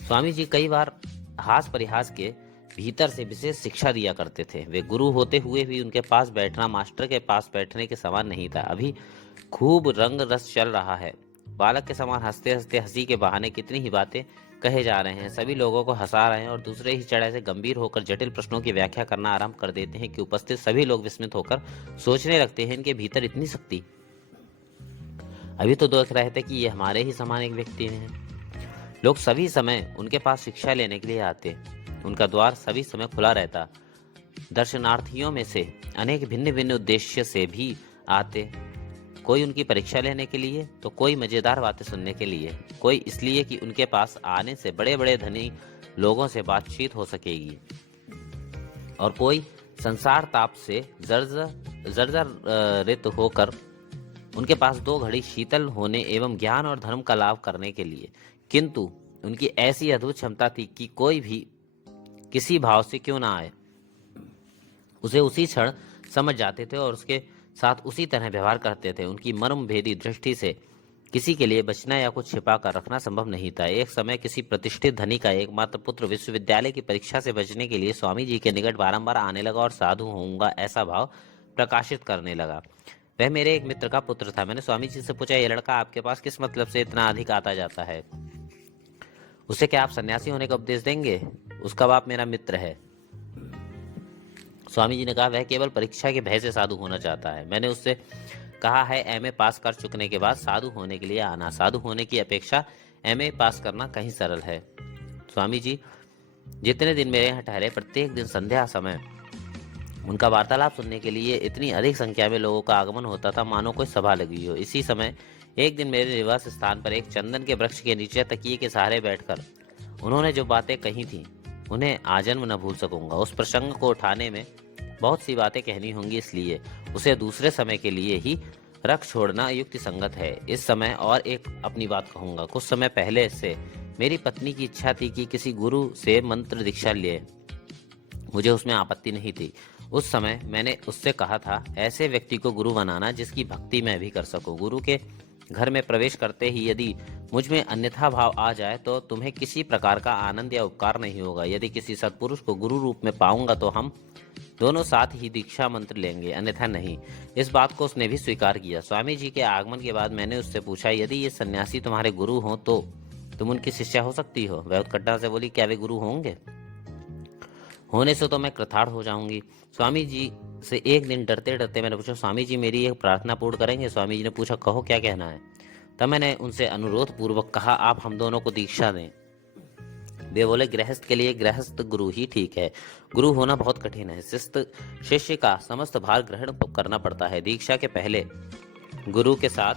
स्वामी जी कई बार हास परिहास के भीतर से विशेष शिक्षा दिया करते थे। वे गुरु होते हुए भी उनके पास बैठना मास्टर के पास बैठने के समान नहीं था। अभी खूब रंग रस चल रहा है। बालक के समान हंसते हंसते हंसी के बहाने कितनी ही बातें कहे जा रहे हैं। सभी लोगों को हंसा रहे हैं और दूसरे ही चढ़े से गंभीर होकर जटिल प्रश्नों की व्याख्या करना आरंभ कर देते हैं कि उपस्थित सभी लोग विस्मित होकर सोचने लगते हैं, इनके भीतर इतनी शक्ति। अभी तो देख रहे थे कि ये हमारे ही समान एक व्यक्ति हैं। लोग सभी समय उनके पास शिक्षा लेने के लिए आते। उनका द्वार सभी समय खुला रहता। दर्शनार्थियों में से अनेक भिन्न भिन्न उद्देश्य से भी आते। कोई उनकी परीक्षा लेने के लिए, तो कोई मजेदार बातें सुनने के लिए, कोई इसलिए कि उनके पास आने से बड़े बड़े धनी लोगों से बातचीत हो सकेगी, और कोई संसार ताप से जर्जरित होकर उनके पास 2 घड़ी शीतल होने एवं ज्ञान और धर्म का लाभ करने के लिए। किंतु उनकी ऐसी अद्भुत क्षमता थी कि कोई भी किसी भाव से क्यों ना आए उसे उसी क्षण समझ जाते थे और उसके साथ उसी तरह व्यवहार करते थे। उनकी मर्म भेदी दृष्टि से किसी के लिए बचना या कुछ छिपा कर रखना संभव नहीं था। एक समय किसी प्रतिष्ठित धनी का एकमात्र पुत्र विश्वविद्यालय की परीक्षा से बचने के लिए स्वामी जी के निकट बारंबार आने लगा और साधु होऊंगा ऐसा भाव प्रकाशित करने लगा। वह मेरे एक मित्र का पुत्र था। मैंने स्वामी जी से पूछा, ये लड़का आपके पास किस मतलब से इतना अधिक आता जाता है? उसे क्या आप सन्यासी होने का उपदेश देंगे? उसका बाप मेरा मित्र है। स्वामी जी ने कहा, वह केवल परीक्षा के भय से साधु होना चाहता है। मैंने उससे कहा है, एमए पास कर चुकने के बाद साधु होने के लिए आना। साधु होने की अपेक्षा एमए पास करना कहीं सरल है। स्वामी जी जितने दिन मेरे यहाँ ठहरे, प्रत्येक दिन संध्या समय उनका वार्तालाप सुनने के लिए इतनी अधिक संख्या में लोगों का आगमन होता था मानो कोई सभा लगी हो। इसी समय एक दिन मेरे निवास स्थान पर एक चंदन के वृक्ष के नीचे तकिए के सहारे बैठकर उन्होंने जो बातें कही थी उन्हें आजन्म न भूल सकूंगा। उस प्रसंग को उठाने में बहुत सी बातें कहनी होंगी, इसलिए उसे दूसरे समय के लिए ही रख छोड़ना युक्ति संगत है। इस समय और एक अपनी बात कहूंगा। कुछ समय पहले से मेरी पत्नी की इच्छा थी कि किसी गुरु से मंत्र दीक्षा ले। मुझे उसमें आपत्ति नहीं थी। उस समय मैंने उससे कहा था, ऐसे व्यक्ति को गुरु बनाना जिसकी भक्ति मैं भी कर सकूं। गुरु के घर में प्रवेश करते ही यदि मुझ में अन्यथा भाव आ जाए तो तुम्हें किसी प्रकार का आनंद या उपकार नहीं होगा। यदि किसी सत्पुरुष को गुरु रूप में पाऊंगा तो हम दोनों साथ ही दीक्षा मंत्र लेंगे, अन्यथा नहीं। इस बात को उसने भी स्वीकार किया। स्वामी जी के आगमन के बाद मैंने उससे पूछा, यदि ये सन्यासी तुम्हारे गुरु हो तो तुम उनकी शिष्या हो सकती हो? वह उत्कंठा से बोली, क्या वे गुरु होंगे? होने से तो मैं कृतार्थ हो जाऊंगी। स्वामी जी से एक दिन डरते डरते मैंने पूछा, स्वामी जी मेरी एक प्रार्थना पूर्ण करेंगे? स्वामी जी ने पूछा, कहो क्या कहना है? तब मैंने उनसे अनुरोध पूर्वक कहा, आप हम दोनों को दीक्षा दें। वे बोले, गृहस्थ के लिए गृहस्थ गुरु ही ठीक है। गुरु होना बहुत कठिन है। शिष्य का समस्त भार ग्रहण करना पड़ता है। दीक्षा के पहले गुरु के साथ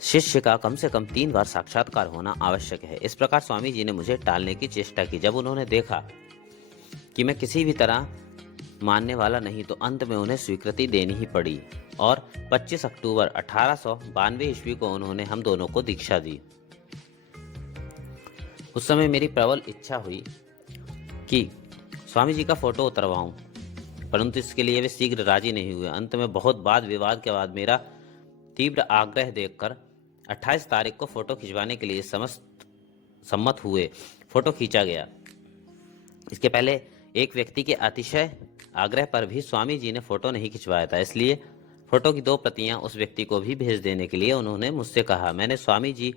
शिष्य का कम से कम 3 बार साक्षात्कार होना आवश्यक है। इस प्रकार स्वामी जी ने मुझे टालने की चेष्टा की। जब उन्होंने देखा कि मैं किसी भी तरह मानने वाला नहीं तो अंत में उन्हें स्वीकृति देनी ही पड़ी और 25 अक्टूबर 1892 ईस्वी को उन्होंने हम दोनों को दीक्षा दी। उस समय मेरी प्रबल इच्छा हुई कि स्वामी जी का फोटो उतरवाऊं, परंतु इसके लिए वे शीघ्र राजी नहीं हुए। अंत में बहुत वाद विवाद के बाद मेरा तीव्र आग्रह देखकर 28 तारीख को फोटो खिंचवाने के लिए सम्मत हुए। फोटो खींचा गया। इसके पहले एक व्यक्ति के अतिशय आग्रह पर भी स्वामी जी ने फोटो नहीं खिंचवाया था, इसलिए फोटो की 2 प्रतियां उस व्यक्ति को भी भेज देने के लिए उन्होंने मुझसे कहा। मैंने स्वामी जी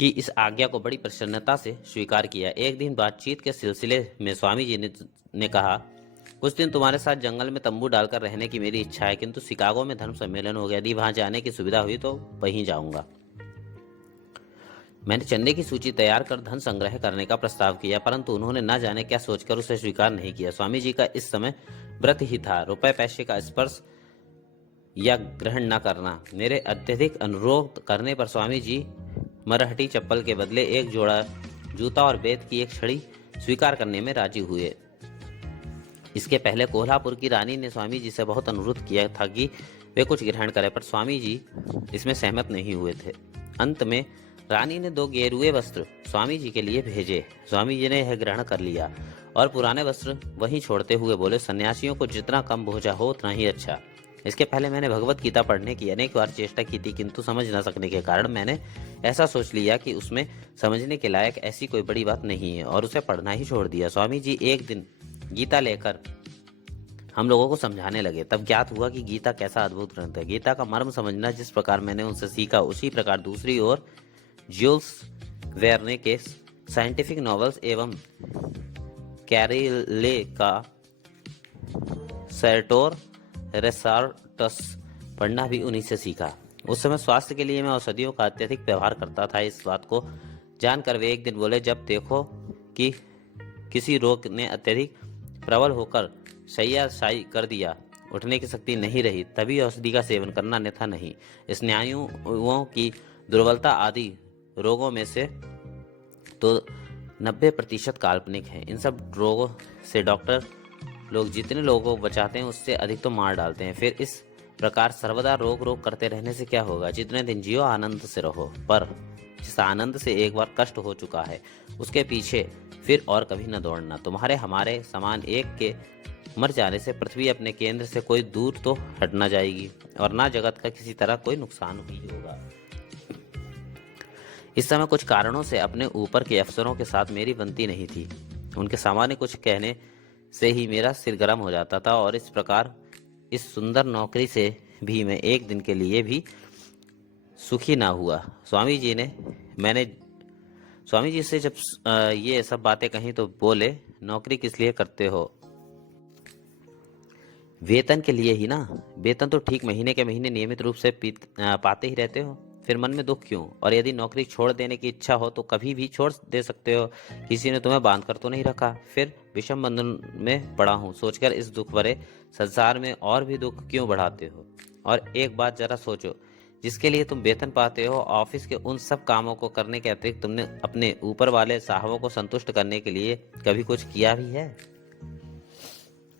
की इस आज्ञा को बड़ी प्रसन्नता से स्वीकार किया। एक दिन बातचीत के सिलसिले में स्वामी जी ने कहा, कुछ दिन तुम्हारे साथ जंगल में तंबू डालकर रहने की मेरी इच्छा है, किंतु शिकागो में धर्म सम्मेलन हो गया। यदि वहां जाने की सुविधा हुई तो वहीं जाऊंगा। मैंने चंदे की सूची तैयार कर धन संग्रह करने का प्रस्ताव किया, परंतु उन्होंने न जाने क्या सोचकर उसे स्वीकार नहीं किया। स्वामी जी का इस समय व्रत ही था, रुपए पैसे का स्पर्श या ग्रहण न करना। मेरे अत्यधिक अनुरोध करने पर स्वामी जी मरहटी चप्पल के बदले एक जोड़ा जूता और बेत की एक छड़ी स्वीकार करने में राजी हुए। इसके पहले कोल्हापुर की रानी ने स्वामी जी से बहुत अनुरोध किया था कि वे कुछ ग्रहण करें, पर स्वामी जी इसमें सहमत नहीं हुए थे। अंत में रानी ने 2 गेरुए वस्त्र स्वामी जी के लिए भेजे। स्वामी जी ने यह ग्रहण कर लिया और पुराने वस्त्र वहीं छोड़ते हुए बोले, सन्यासियों को जितना कम बोझा हो उतना ही अच्छा। इसके पहले मैंने भगवत गीता पढ़ने की अनेक बार चेष्टा की थी, किंतु समझ न सकने के कारण मैंने ऐसा सोच लिया कि उसमें समझने के लायक ऐसी कोई बड़ी बात नहीं है और उसे पढ़ना ही छोड़ दिया। स्वामी जी एक दिन गीता लेकर हम लोगों को समझाने लगे। तब ज्ञात हुआ कि गीता कैसा अद्भुत ग्रंथ है। गीता का मर्म समझना जिस प्रकार मैंने उनसे सीखा, उसी प्रकार दूसरी ओर ज्यूल्स वेर्ने के साइंटिफिक नॉवेल्स एवं कैरिले का सैटोर रेसार्टस पढ़ना भी उन्हीं से सीखा। उस समय स्वास्थ्य के लिए मैं औषधियों का अत्यधिक व्यवहार करता था। इस बात को जानकर वे एक दिन बोले, जब देखो कि किसी रोग ने अत्यधिक प्रबल होकर शैय्याशायी कर दिया, उठने की शक्ति नहीं रही, तभी औषधि का सेवन करना, अन्यथा नहीं। स्नायुओं की दुर्बलता आदि रोगों में से तो 90% काल्पनिक है। इन सब रोगों से डॉक्टर लोग जितने लोगों को बचाते हैं उससे अधिक तो मार डालते हैं। फिर इस प्रकार सर्वदा रोग करते रहने से क्या होगा। जितने दिन जियो आनंद से रहो, पर जिस आनंद से एक बार कष्ट हो चुका है उसके पीछे फिर और कभी न दौड़ना। तुम्हारे हमारे समान एक के मर जाने से पृथ्वी अपने केंद्र से कोई दूर तो हट न जाएगी और ना जगत का किसी तरह कोई नुकसान ही होगा। इस समय कुछ कारणों से अपने ऊपर के अफसरों के साथ मेरी बनती नहीं थी। उनके सामान्य कुछ कहने से ही मेरा सिर गर्म हो जाता था और इस प्रकार इस सुंदर नौकरी से भी मैं एक दिन के लिए भी सुखी ना हुआ। स्वामी जी से जब ये सब बातें कही तो बोले, नौकरी किस लिए करते हो? वेतन के लिए ही ना। वेतन तो ठीक महीने के महीने नियमित रूप से पाते ही रहते हो, फिर मन में दुख क्यों? और यदि नौकरी छोड़ देने की इच्छा हो तो कभी भी छोड़ दे सकते हो, किसी ने तुम्हें बांध कर तो नहीं रखा। फिर विषम बंधन में पड़ा हूँ सोचकर इस दुख भरे संसार में और भी दुख क्यों बढ़ाते हो? और एक बात जरा सोचो, जिसके लिए तुम वेतन पाते हो, ऑफिस के उन सब कामों को करने के अतिरिक्त तुमने अपने ऊपर वाले साहबों को संतुष्ट करने के लिए कभी कुछ किया भी है?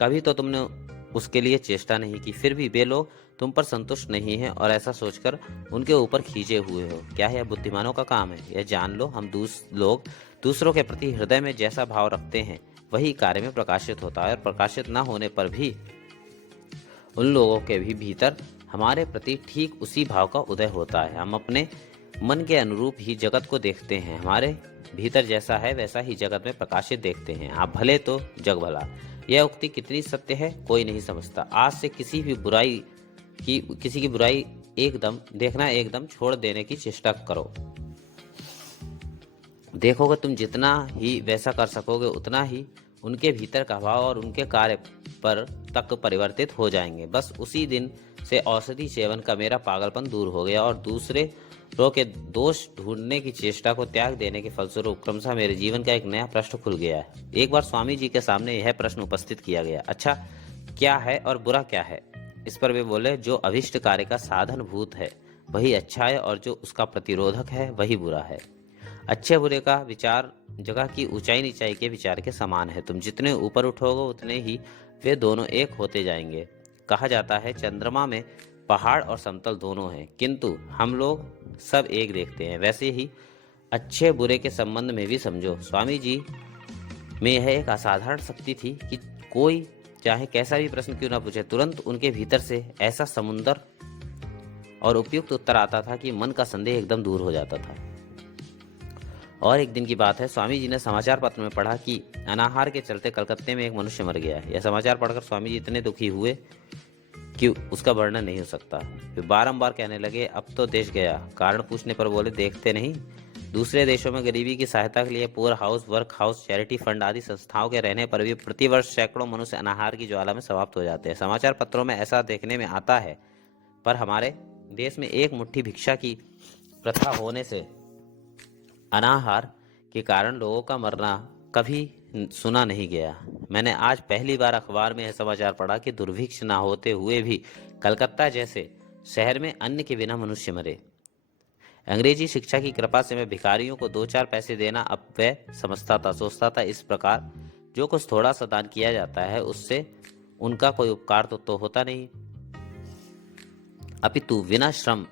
कभी तो तुमने उसके लिए चेष्टा नहीं की, फिर भी वे लोग तुम पर संतुष्ट नहीं है और ऐसा सोचकर उनके ऊपर खींचे हुए हो। क्या यह बुद्धिमानों का काम है? यह जान लो, हम लोग दूसरों के प्रति हृदय में जैसा भाव रखते हैं वही कार्य में प्रकाशित होता है, और प्रकाशित न होने पर भी उन लोगों के भी भीतर हमारे प्रति ठीक उसी भाव का उदय होता है। हम अपने मन के अनुरूप ही जगत को देखते हैं, हमारे भीतर जैसा है वैसा ही जगत में प्रकाशित देखते हैं। आप भले तो जग भला। यह उक्ति कितनी सत्य है कोई नहीं समझता। आज से किसी की बुराई एकदम छोड़ देने की चेष्टा करो। देखोगे तुम जितना ही वैसा कर सकोगे उतना ही उनके भीतर का भाव और उनके कार्य पर तक परिवर्तित हो जाएंगे। बस उसी दिन से औषधि सेवन का मेरा पागलपन दूर हो गया और दूसरे के दोष ढूंढने की चेष्टा को त्याग देने के फलस्वरूप क्रमशः मेरे जीवन का एक नया प्रश्न खुल गया है। एक बार स्वामी जी के सामने यह प्रश्न उपस्थित किया गया, अच्छा क्या है और बुरा क्या है? इस पर वे बोले, जो अभिष्ट कार्य का साधन भूत है वही अच्छा है और जो उसका प्रतिरोधक है वही बुरा है। अच्छे बुरे का विचार जगह की ऊंचाई नीचाई के विचार के समान है। तुम जितने ऊपर उठोगे उतने ही वे दोनों एक होते जाएंगे। कहा जाता है चंद्रमा में पहाड़ और समतल दोनों हैं, किंतु हम लोग सब एक देखते हैं। वैसे ही अच्छे बुरे के संबंध में भी समझो। स्वामी जी में यह एक असाधारण शक्ति थी कि कोई चाहे कैसा भी प्रश्न क्यों ना पूछे, तुरंत उनके भीतर से ऐसा समुंदर और उपयुक्त उत्तर आता था कि मन का संदेह एकदम दूर हो जाता था। और एक दिन की बात है, स्वामी जी ने समाचार पत्र में पढ़ा कि अनाहार के चलते कलकत्ते में एक मनुष्य मर गया है। यह समाचार पढ़कर स्वामी जी इतने दुखी हुए कि उसका वर्णन नहीं हो सकता। वे बारंबार कहने लगे, अब तो देश गया। कारण पूछने पर बोले, देखते नहीं, दूसरे देशों में गरीबी की सहायता के लिए poor house, work house, charity fund आदि संस्थाओं के रहने पर भी प्रतिवर्ष सैकड़ों मनुष्य अनाहार की ज्वाला में समाप्त हो जाते हैं। समाचार पत्रों में ऐसा देखने में आता है, पर हमारे देश में एक मुट्ठी भिक्षा की प्रथा होने से अनाहार के कारण लोगों का मरना कभी सुना नहीं गया। मैंने आज पहली बार अखबार में यह समाचार पढ़ा कि दुर्भिक्ष न होते हुए भी कलकत्ता जैसे शहर में अन्न के बिना मनुष्य मरे। अंग्रेजी शिक्षा की कृपा से मैं भिखारियों को 2-4 पैसे देना अपव्यय समझता था। सोचता था, इस प्रकार जो कुछ थोड़ा सा दान किया जाता है उससे उनका कोई उपकार तो होता नहीं, अपितु बिना श्रम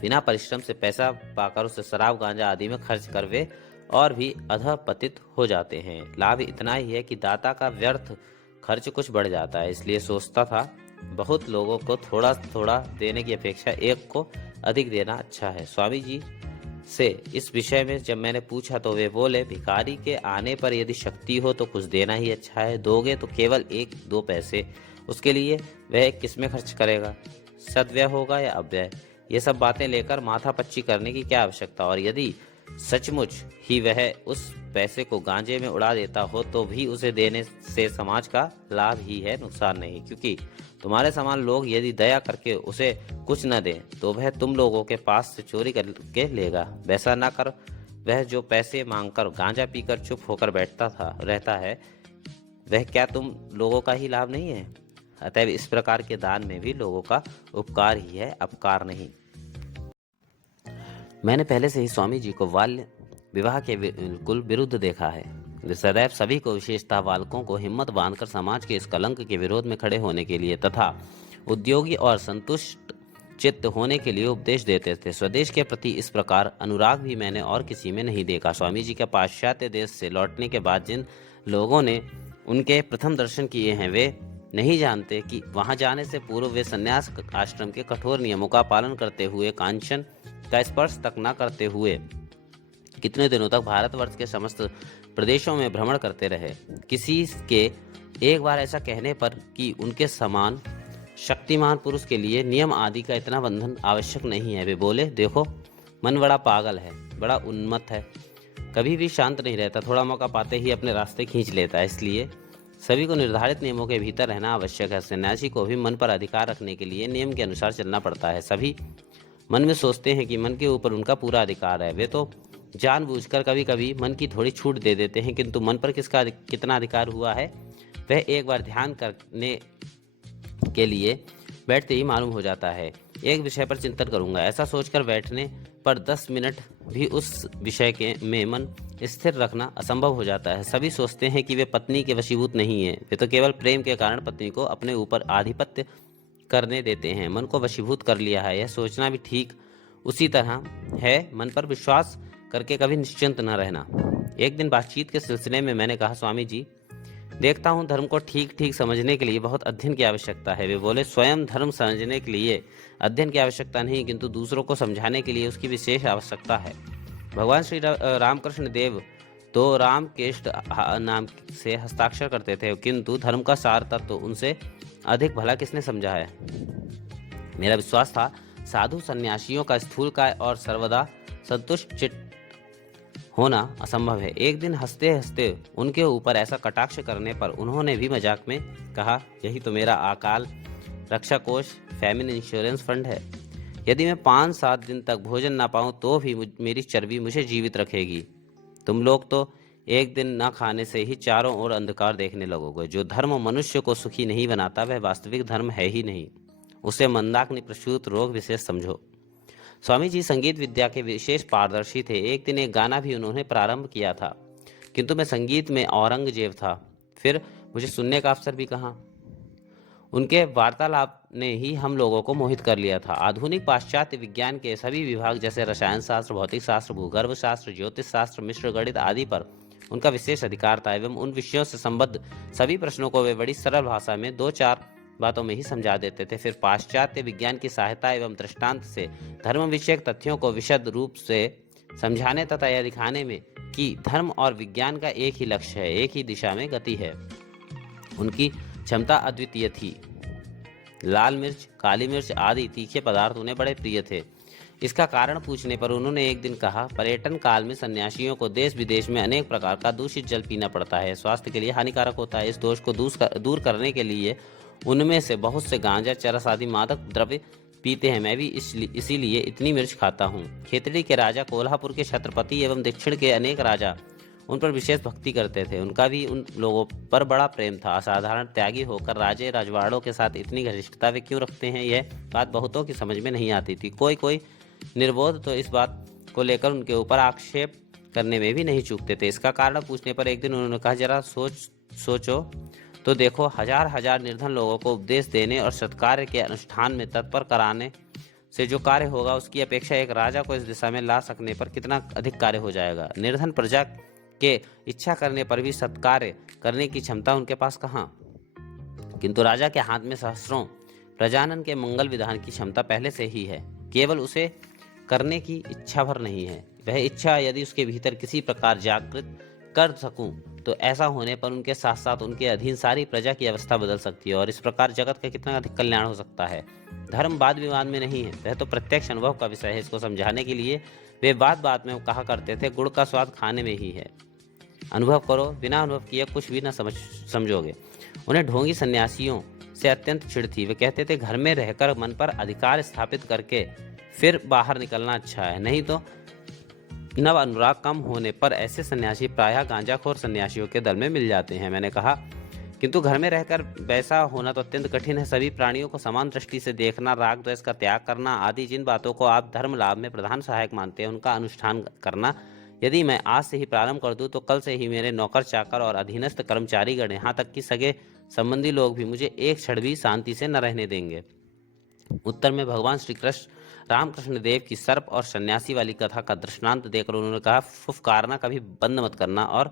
बिना परिश्रम से पैसा पाकर उसे शराब गांजा आदि में खर्च कर वे और भी अधपतित हो जाते हैं। लाभ इतना ही है कि दाता का व्यर्थ खर्च कुछ बढ़ जाता है। इसलिए सोचता था, बहुत लोगों को थोड़ा थोड़ा देने की अपेक्षा एक को अधिक देना अच्छा है। स्वामी जी से इस विषय में जब मैंने पूछा तो वे बोले, भिखारी के आने पर यदि शक्ति हो तो कुछ देना ही अच्छा है। दोगे तो केवल 1-2 पैसे, उसके लिए वह किसमें खर्च करेगा, सद्व्यय होगा या अव्यय। ये सब बातें लेकर माथापच्ची करने की क्या आवश्यकता। और यदि सचमुच ही वह उस पैसे को गांजे में उड़ा देता हो तो भी उसे देने से समाज का लाभ ही है, नुकसान नहीं। क्योंकि तुम्हारे समान लोग यदि दया करके उसे कुछ न दें तो वह तुम लोगों के पास से चोरी करके लेगा। वैसा ना कर वह जो पैसे मांगकर गांजा पीकर चुप होकर रहता है, वह क्या तुम लोगों का ही लाभ नहीं है। अतएव इस प्रकार के दान में भी लोगों का उपकार ही है, अपकार नहीं। मैंने पहले से ही स्वामी जी को बाल्य विवाह के बिल्कुल विरुद्ध देखा है। वे सदैव सभी को, विशेषतः बालकों को, हिम्मत बांधकर समाज के इस कलंक के विरोध में खड़े होने के लिए तथा उद्योगी और संतुष्ट चित्त होने के लिए उपदेश देते थे। स्वदेश के प्रति इस प्रकार अनुराग भी मैंने और किसी में नहीं देखा। स्वामी जी के पाश्चात्य देश से लौटने के बाद जिन लोगों ने उनके प्रथम दर्शन किए हैं, वे नहीं जानते कि वहां जाने से पूर्व वे संन्यास आश्रम के कठोर नियमों का पालन करते हुए, कांचन का स्पर्श तक न करते हुए कितने दिनों तक भारतवर्ष के समस्त प्रदेशों में भ्रमण करते रहे। किसी के एक बार ऐसा कहने पर कि उनके समान शक्तिमान पुरुष के लिए नियम आदि का इतना बंधन आवश्यक नहीं है, वे बोले, देखो मन बड़ा पागल है, बड़ा उन्मत्त है, कभी भी शांत नहीं रहता, थोड़ा मौका पाते ही अपने रास्ते खींच लेता है। इसलिए सभी को निर्धारित नियमों के भीतर रहना आवश्यक है। सन्यासी को भी मन पर अधिकार रखने के लिए नियम के अनुसार चलना पड़ता है। सभी मन में सोचते हैं कि मन के ऊपर उनका पूरा अधिकार है। वे तो जानबूझकर कभी कभी मन की थोड़ी छूट दे देते हैं, किंतु मन पर किसका कितना अधिकार हुआ है वह एक बार ध्यान करने के लिए बैठते ही मालूम हो जाता है। एक विषय पर चिंतन करूंगा, ऐसा सोचकर बैठने पर 10 मिनट भी उस विषय के में मन स्थिर रखना असंभव हो जाता है। सभी सोचते हैं कि वे पत्नी के वशीभूत नहीं हैं, वे तो केवल प्रेम के कारण पत्नी को अपने ऊपर आधिपत्य करने देते हैं। मन को वशीभूत कर लिया है, यह सोचना भी ठीक उसी तरह है। मन पर विश्वास करके कभी निश्चिंत न रहना। एक दिन बातचीत के सिलसिले में मैंने कहा, स्वामी जी, देखता हूँ धर्म को ठीक ठीक समझने के लिए बहुत अध्ययन की आवश्यकता है। वे बोले, स्वयं धर्म समझने के लिए अध्ययन की आवश्यकता नहीं, किंतु दूसरों को समझाने के लिए उसकी विशेष आवश्यकता है। भगवान श्री रामकृष्ण देव तो रामकृष्ण नाम से हस्ताक्षर करते थे, किंतु धर्म का सार तत्व उनसे अधिक भला किसने समझा है। मेरा विश्वास था साधु सन्यासियों का स्थूलकाय और सर्वदा संतुष्ट चित्त होना असंभव है। एक दिन हंसते हंसते उनके ऊपर ऐसा कटाक्ष करने पर उन्होंने भी मजाक में कहा, यही तो मेरा अकाल रक्षा कोष फैमिन इंश्योरेंस फंड है। यदि मैं 5-7 दिन तक भोजन ना पाऊं तो भी मेरी चर्बी मुझे जीवित रखेगी। तुम लोग तो एक दिन ना खाने से ही चारों ओर अंधकार देखने लगोगे। जो धर्म मनुष्य को सुखी नहीं बनाता वह वास्तविक धर्म है ही नहीं, उसे मंदाग्नि प्रसूत रोग विशेष समझो। स्वामी जी संगीत विद्या के विशेष पारदर्शी थे। एक दिन एक गाना भी उन्होंने प्रारंभ किया था, किंतु मैं संगीत में औरंगजेब था, फिर मुझे सुनने का अवसर भी कहाँ। उनके वार्तालाप ने ही हम लोगों को मोहित कर लिया था। आधुनिक पाश्चात्य विज्ञान के सभी विभाग जैसे रसायन शास्त्र, भौतिक शास्त्र, भूगर्भ शास्त्र, ज्योतिष शास्त्र, मिश्र गणित आदि पर उनका विशेष अधिकार था एवं उन विषयों से संबद्ध सभी प्रश्नों को वे बड़ी सरल भाषा में 2-4 बातों में ही समझा देते थे। फिर पाश्चात्य विज्ञान की सहायता एवं दृष्टांत से धर्म विषयक तथ्यों को विशद रूप से समझाने तथा यह दिखाने में कि धर्म और विज्ञान का एक ही लक्ष्य है, एक ही दिशा में गति है, उनकी क्षमता अद्वितीय थी। लाल मिर्च, काली मिर्च आदि तीखे पदार्थ उन्हें बड़े प्रिय थे। इसका कारण पूछने पर उन्होंने एक दिन कहा, पर्यटन काल में सन्यासियों को देश विदेश में अनेक प्रकार का दूषित जल पीना पड़ता है, स्वास्थ्य के लिए हानिकारक होता है। इस दोष को दूर करने के लिए उनमें से बहुत से गांजा, चरस आदि मादक द्रव्य पीते हैं। मैं भी इसीलिए इतनी मिर्च खाता हूँ। खेतड़ी के राजा, कोल्हापुर के छत्रपति एवं दक्षिण के अनेक राजा उन पर विशेष भक्ति करते थे। उनका भी उन लोगों पर बड़ा प्रेम था। असाधारण त्यागी होकर राजे राजवाड़ों के साथ इतनी घनिष्ठता वे क्यों रखते हैं, यह बात बहुतों की समझ में नहीं आती थी। कोई निर्बोध तो इस बात को लेकर उनके ऊपर आक्षेप करने में भी नहीं चूकते थे। इसका कारण पूछने पर एक दिन उन्होंने कहा, जरा सोचो तो देखो, हजार निर्धन लोगों को उपदेश देने और सत्कार्य के अनुष्ठान में तत्पर कराने से जो कार्य होगा उसकी अपेक्षा एक राजा को इस दिशा में ला सकने पर कितना अधिक कार्य हो जाएगा। निर्धन प्रजा के इच्छा करने पर भी सत्कार्य करने की क्षमता उनके पास कहाँ, किंतु राजा के हाथ में सहस्रों प्रजानन के मंगल विधान की क्षमता पहले से ही है, केवल उसे करने की इच्छा भर नहीं है। वह इच्छा यदि उसके भीतर किसी प्रकार जागृत कर सकूं तो ऐसा होने पर उनके साथ साथ उनके अधीन सारी प्रजा की अवस्था बदल सकती है और इस प्रकार जगत का कितना अधिक कल्याण हो सकता है। धर्म वाद विवाद में नहीं है, वह तो प्रत्यक्ष अनुभव का विषय है। इसको समझाने के लिए वे बात में कहा करते थे, गुड़ का स्वाद खाने में ही है, अनुभव करो, बिना अनुभव किए कुछ भी न समझोगे। उन्हें ढोंगी सन्यासियों से अत्यंत चिढ़ थी। वे कहते थे, घर में रहकर मन पर अधिकार स्थापित करके फिर बाहर निकलना अच्छा है, नहीं तो नव अनुराग कम होने पर ऐसे सन्यासी प्रायः गांजाखोर सन्यासियों के दल में मिल जाते हैं। मैंने कहा, किंतु घर में रहकर वैसा होना तो अत्यंत कठिन है। सभी प्राणियों को समान दृष्टि से देखना, राग द्वेष का त्याग करना आदि जिन बातों को आप धर्म लाभ में प्रधान सहायक मानते हैं, उनका अनुष्ठान करना यदि मैं आज से ही प्रारंभ कर दूं तो कल से ही मेरे नौकर चाकर और अधीनस्थ कर्मचारीगण, यहाँ तक कि सगे संबंधी लोग भी मुझे एक क्षण भी शांति से न रहने देंगे। उत्तर में भगवान श्री कृष्ण रामकृष्ण देव की सर्प और सन्यासी वाली कथा का दृष्टांत देकर उन्होंने कहा, फुफकारना कभी बंद मत करना और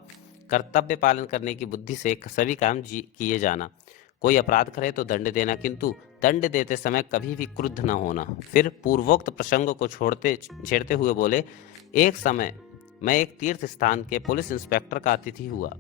कर्तव्य पालन करने की बुद्धि से सभी काम किए जाना। कोई अपराध करे तो दंड देना, किंतु दंड देते समय कभी भी क्रुद्ध न होना। फिर पूर्वोक्त प्रसंग को छेड़ते हुए बोले, एक समय मैं एक तीर्थ स्थान के पुलिस इंस्पेक्टर का अतिथि हुआ।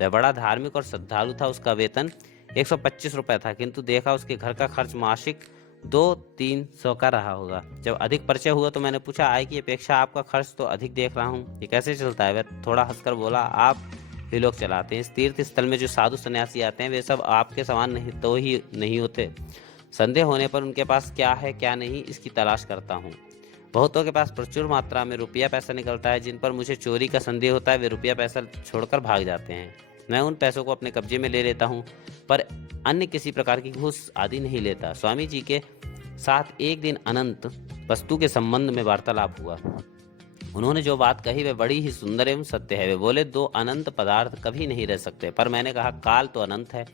वह बड़ा धार्मिक और श्रद्धालु था। उसका वेतन 125 रुपए था, किंतु देखा उसके घर का खर्च मासिक 200-300 का रहा होगा। जब अधिक परिचय हुआ तो मैंने पूछा, आय की अपेक्षा आपका खर्च तो अधिक देख रहा हूँ, ये कैसे चलता है? वह थोड़ा हंसकर बोला, आप ही लोग चलाते हैं। इस तीर्थ स्थल में जो साधु सन्यासी आते हैं वे सब आपके समान नहीं होते। संदेह होने पर उनके पास क्या है क्या नहीं इसकी तलाश करता हूँ। बहुतों के पास प्रचुर मात्रा में रुपया पैसा निकलता है। जिन पर मुझे चोरी का संदेह होता है वे रुपया पैसा छोड़कर भाग जाते हैं। मैं उन पैसों को अपने कब्जे में ले लेता हूँ, पर अन्य किसी प्रकार की घूस आदि नहीं लेता। स्वामी जी के साथ एक दिन अनंत वस्तु के संबंध में वार्तालाप हुआ। उन्होंने जो बात कही वह बड़ी ही सुंदर एवं सत्य है। वे बोले, दो अनंत पदार्थ कभी नहीं रह सकते। पर मैंने कहा, काल तो अनंत है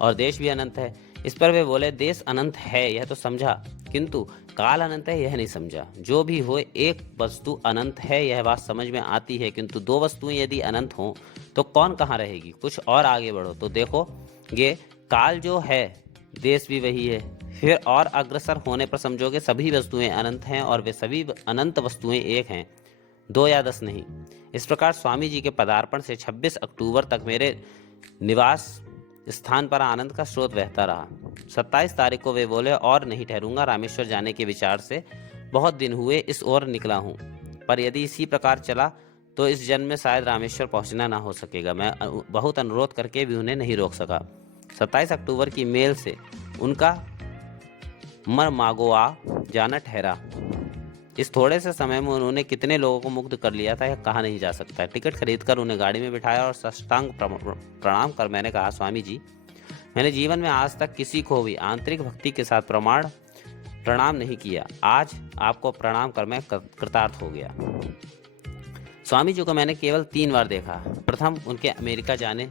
और देश भी अनंत है। इस पर वे बोले, देश अनंत है यह तो समझा, किंतु काल अनंत है यह नहीं समझा। जो भी हो, एक वस्तु अनंत है यह बात समझ में आती है, किंतु दो वस्तुएं यदि अनंत हों तो कौन कहाँ रहेगी? कुछ और आगे बढ़ो तो देखो, ये काल जो है, देश भी वही है। फिर और अग्रसर होने पर समझोगे सभी वस्तुएं अनंत हैं और वे सभी अनंत वस्तुएं एक हैं, 2 या 10 नहीं। इस प्रकार स्वामी जी के पदार्पण से 26 अक्टूबर तक मेरे निवास स्थान पर आनंद का स्रोत बहता रहा। 27 तारीख को वे बोले, और नहीं ठहरूंगा। रामेश्वर जाने के विचार से बहुत दिन हुए इस ओर निकला हूँ, पर यदि इसी प्रकार चला तो इस जन्म में शायद रामेश्वर पहुंचना ना हो सकेगा। मैं बहुत अनुरोध करके भी उन्हें नहीं रोक सका। 27 अक्टूबर की मेल से उनका मरमागोआ जाना ठहरा। इस थोड़े से समय में उन्होंने कितने लोगों को मुग्ध कर लिया था यह कहा नहीं जा सकता। टिकट खरीदकर उन्हें गाड़ी में बिठाया और साष्टांग प्रणाम कर मैंने कहा, स्वामी जी, मैंने जीवन में आज तक किसी को भी आंतरिक भक्ति के साथ प्रणाम नहीं किया। आज आपको प्रणाम कर मैं कृतार्थ हो गया। स्वामी जी को मैंने केवल 3 बार देखा। प्रथम, उनके अमेरिका जाने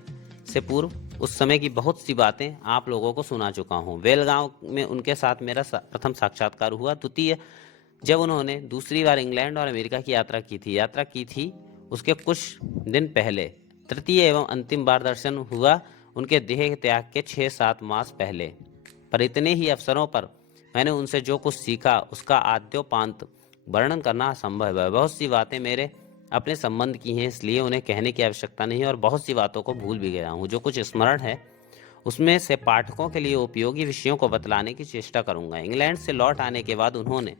से पूर्व। उस समय की बहुत सी बातें आप लोगों को सुना चुका हूँ। बेलगांव में उनके साथ मेरा प्रथम साक्षात्कार हुआ। द्वितीय, जब उन्होंने दूसरी बार इंग्लैंड और अमेरिका की यात्रा की थी उसके कुछ दिन पहले तृतीय एवं अंतिम बार दर्शन हुआ उनके देह त्याग के 6-7 मास पहले। पर इतने ही अवसरों पर मैंने उनसे जो कुछ सीखा उसका आद्योपांत वर्णन करना असंभव है। बहुत सी बातें मेरे अपने संबंध की हैं, इसलिए उन्हें कहने की आवश्यकता नहीं है, और बहुत सी बातों को भूल भी गया हूँ। जो कुछ स्मरण है उसमें से पाठकों के लिए उपयोगी विषयों को बतलाने की चेष्टा करूंगा। इंग्लैंड से लौट आने के बाद उन्होंने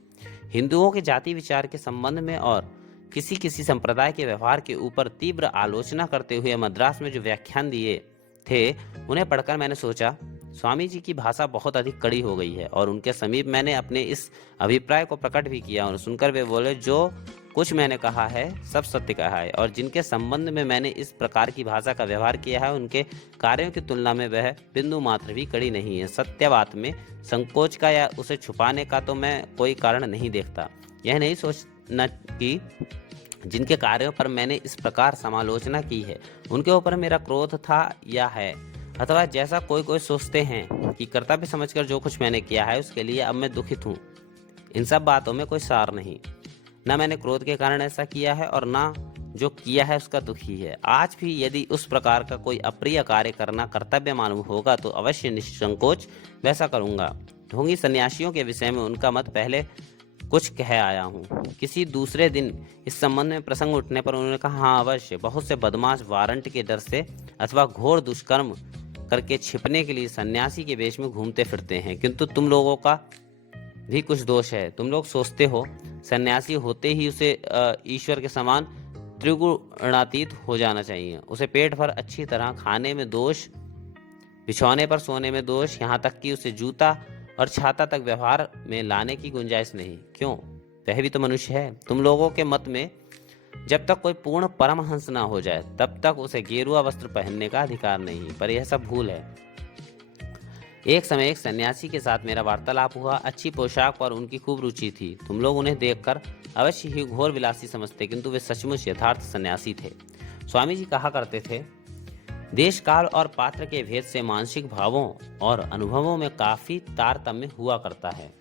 हिंदुओं के जाति विचार के संबंध में और किसी किसी संप्रदाय के व्यवहार के ऊपर तीव्र आलोचना करते हुए मद्रास में जो व्याख्यान दिए थे, उन्हें पढ़कर मैंने सोचा स्वामी जी की भाषा बहुत अधिक कड़ी हो गई है, और उनके समीप मैंने अपने इस अभिप्राय को प्रकट भी किया। और सुनकर वे बोले, जो कुछ मैंने कहा है सब सत्य कहा है, और जिनके संबंध में मैंने इस प्रकार की भाषा का व्यवहार किया है उनके कार्यों की तुलना में वह बिंदु मात्र भी कड़ी नहीं है। सत्य बात में संकोच का या उसे छुपाने का तो मैं कोई कारण नहीं देखता। यह नहीं सोचना कि जिनके कार्यों पर मैंने इस प्रकार समालोचना की है उनके ऊपर मेरा क्रोध था या है, अथवा जैसा कोई कोई सोचते हैं कि कर्तव्य समझकर जो कुछ मैंने किया है उसके लिए अब मैं दुखित हूँ। इन सब बातों में कोई सार नहीं। न मैंने क्रोध के कारण ऐसा किया है और न जो किया है उसका दुखी है। आज भी यदि उस प्रकार का कोई अप्रिय कार्य करना कर्तव्य मालूम होगा तो अवश्य निसंकोच वैसा करूंगा। ढोंगी सन्यासियों के विषय में उनका मत पहले कुछ कह आया हूँ। किसी दूसरे दिन इस संबंध में प्रसंग उठने पर उन्होंने कहा, हाँ अवश्य, बहुत से बदमाश वारंट के डर से अथवा घोर दुष्कर्म करके छिपने के लिए सन्यासी के वेश में घूमते फिरते हैं, किंतु तुम लोगों का भी कुछ दोष है। तुम लोग सोचते हो सन्यासी होते ही उसे ईश्वर के समान त्रिगुणातीत हो जाना चाहिए। उसे पेट भर अच्छी तरह खाने में दोष, बिछौने पर सोने में दोष, यहाँ तक कि उसे जूता और छाता तक व्यवहार में लाने की गुंजाइश नहीं। क्यों? वह भी तो मनुष्य है। तुम लोगों के मत में जब तक कोई पूर्ण परमहंस ना हो जाए तब तक उसे गेरुआ वस्त्र पहनने का अधिकार नहीं, पर यह सब भूल है। एक समय एक सन्यासी के साथ मेरा वार्तालाप हुआ। अच्छी पोशाक पर उनकी खूब रुचि थी। तुम लोग उन्हें देखकर अवश्य ही घोर विलासी समझते, किंतु वे सचमुच यथार्थ सन्यासी थे। स्वामी जी कहा करते थे, देश काल और पात्र के भेद से मानसिक भावों और अनुभवों में काफी तारतम्य हुआ करता है।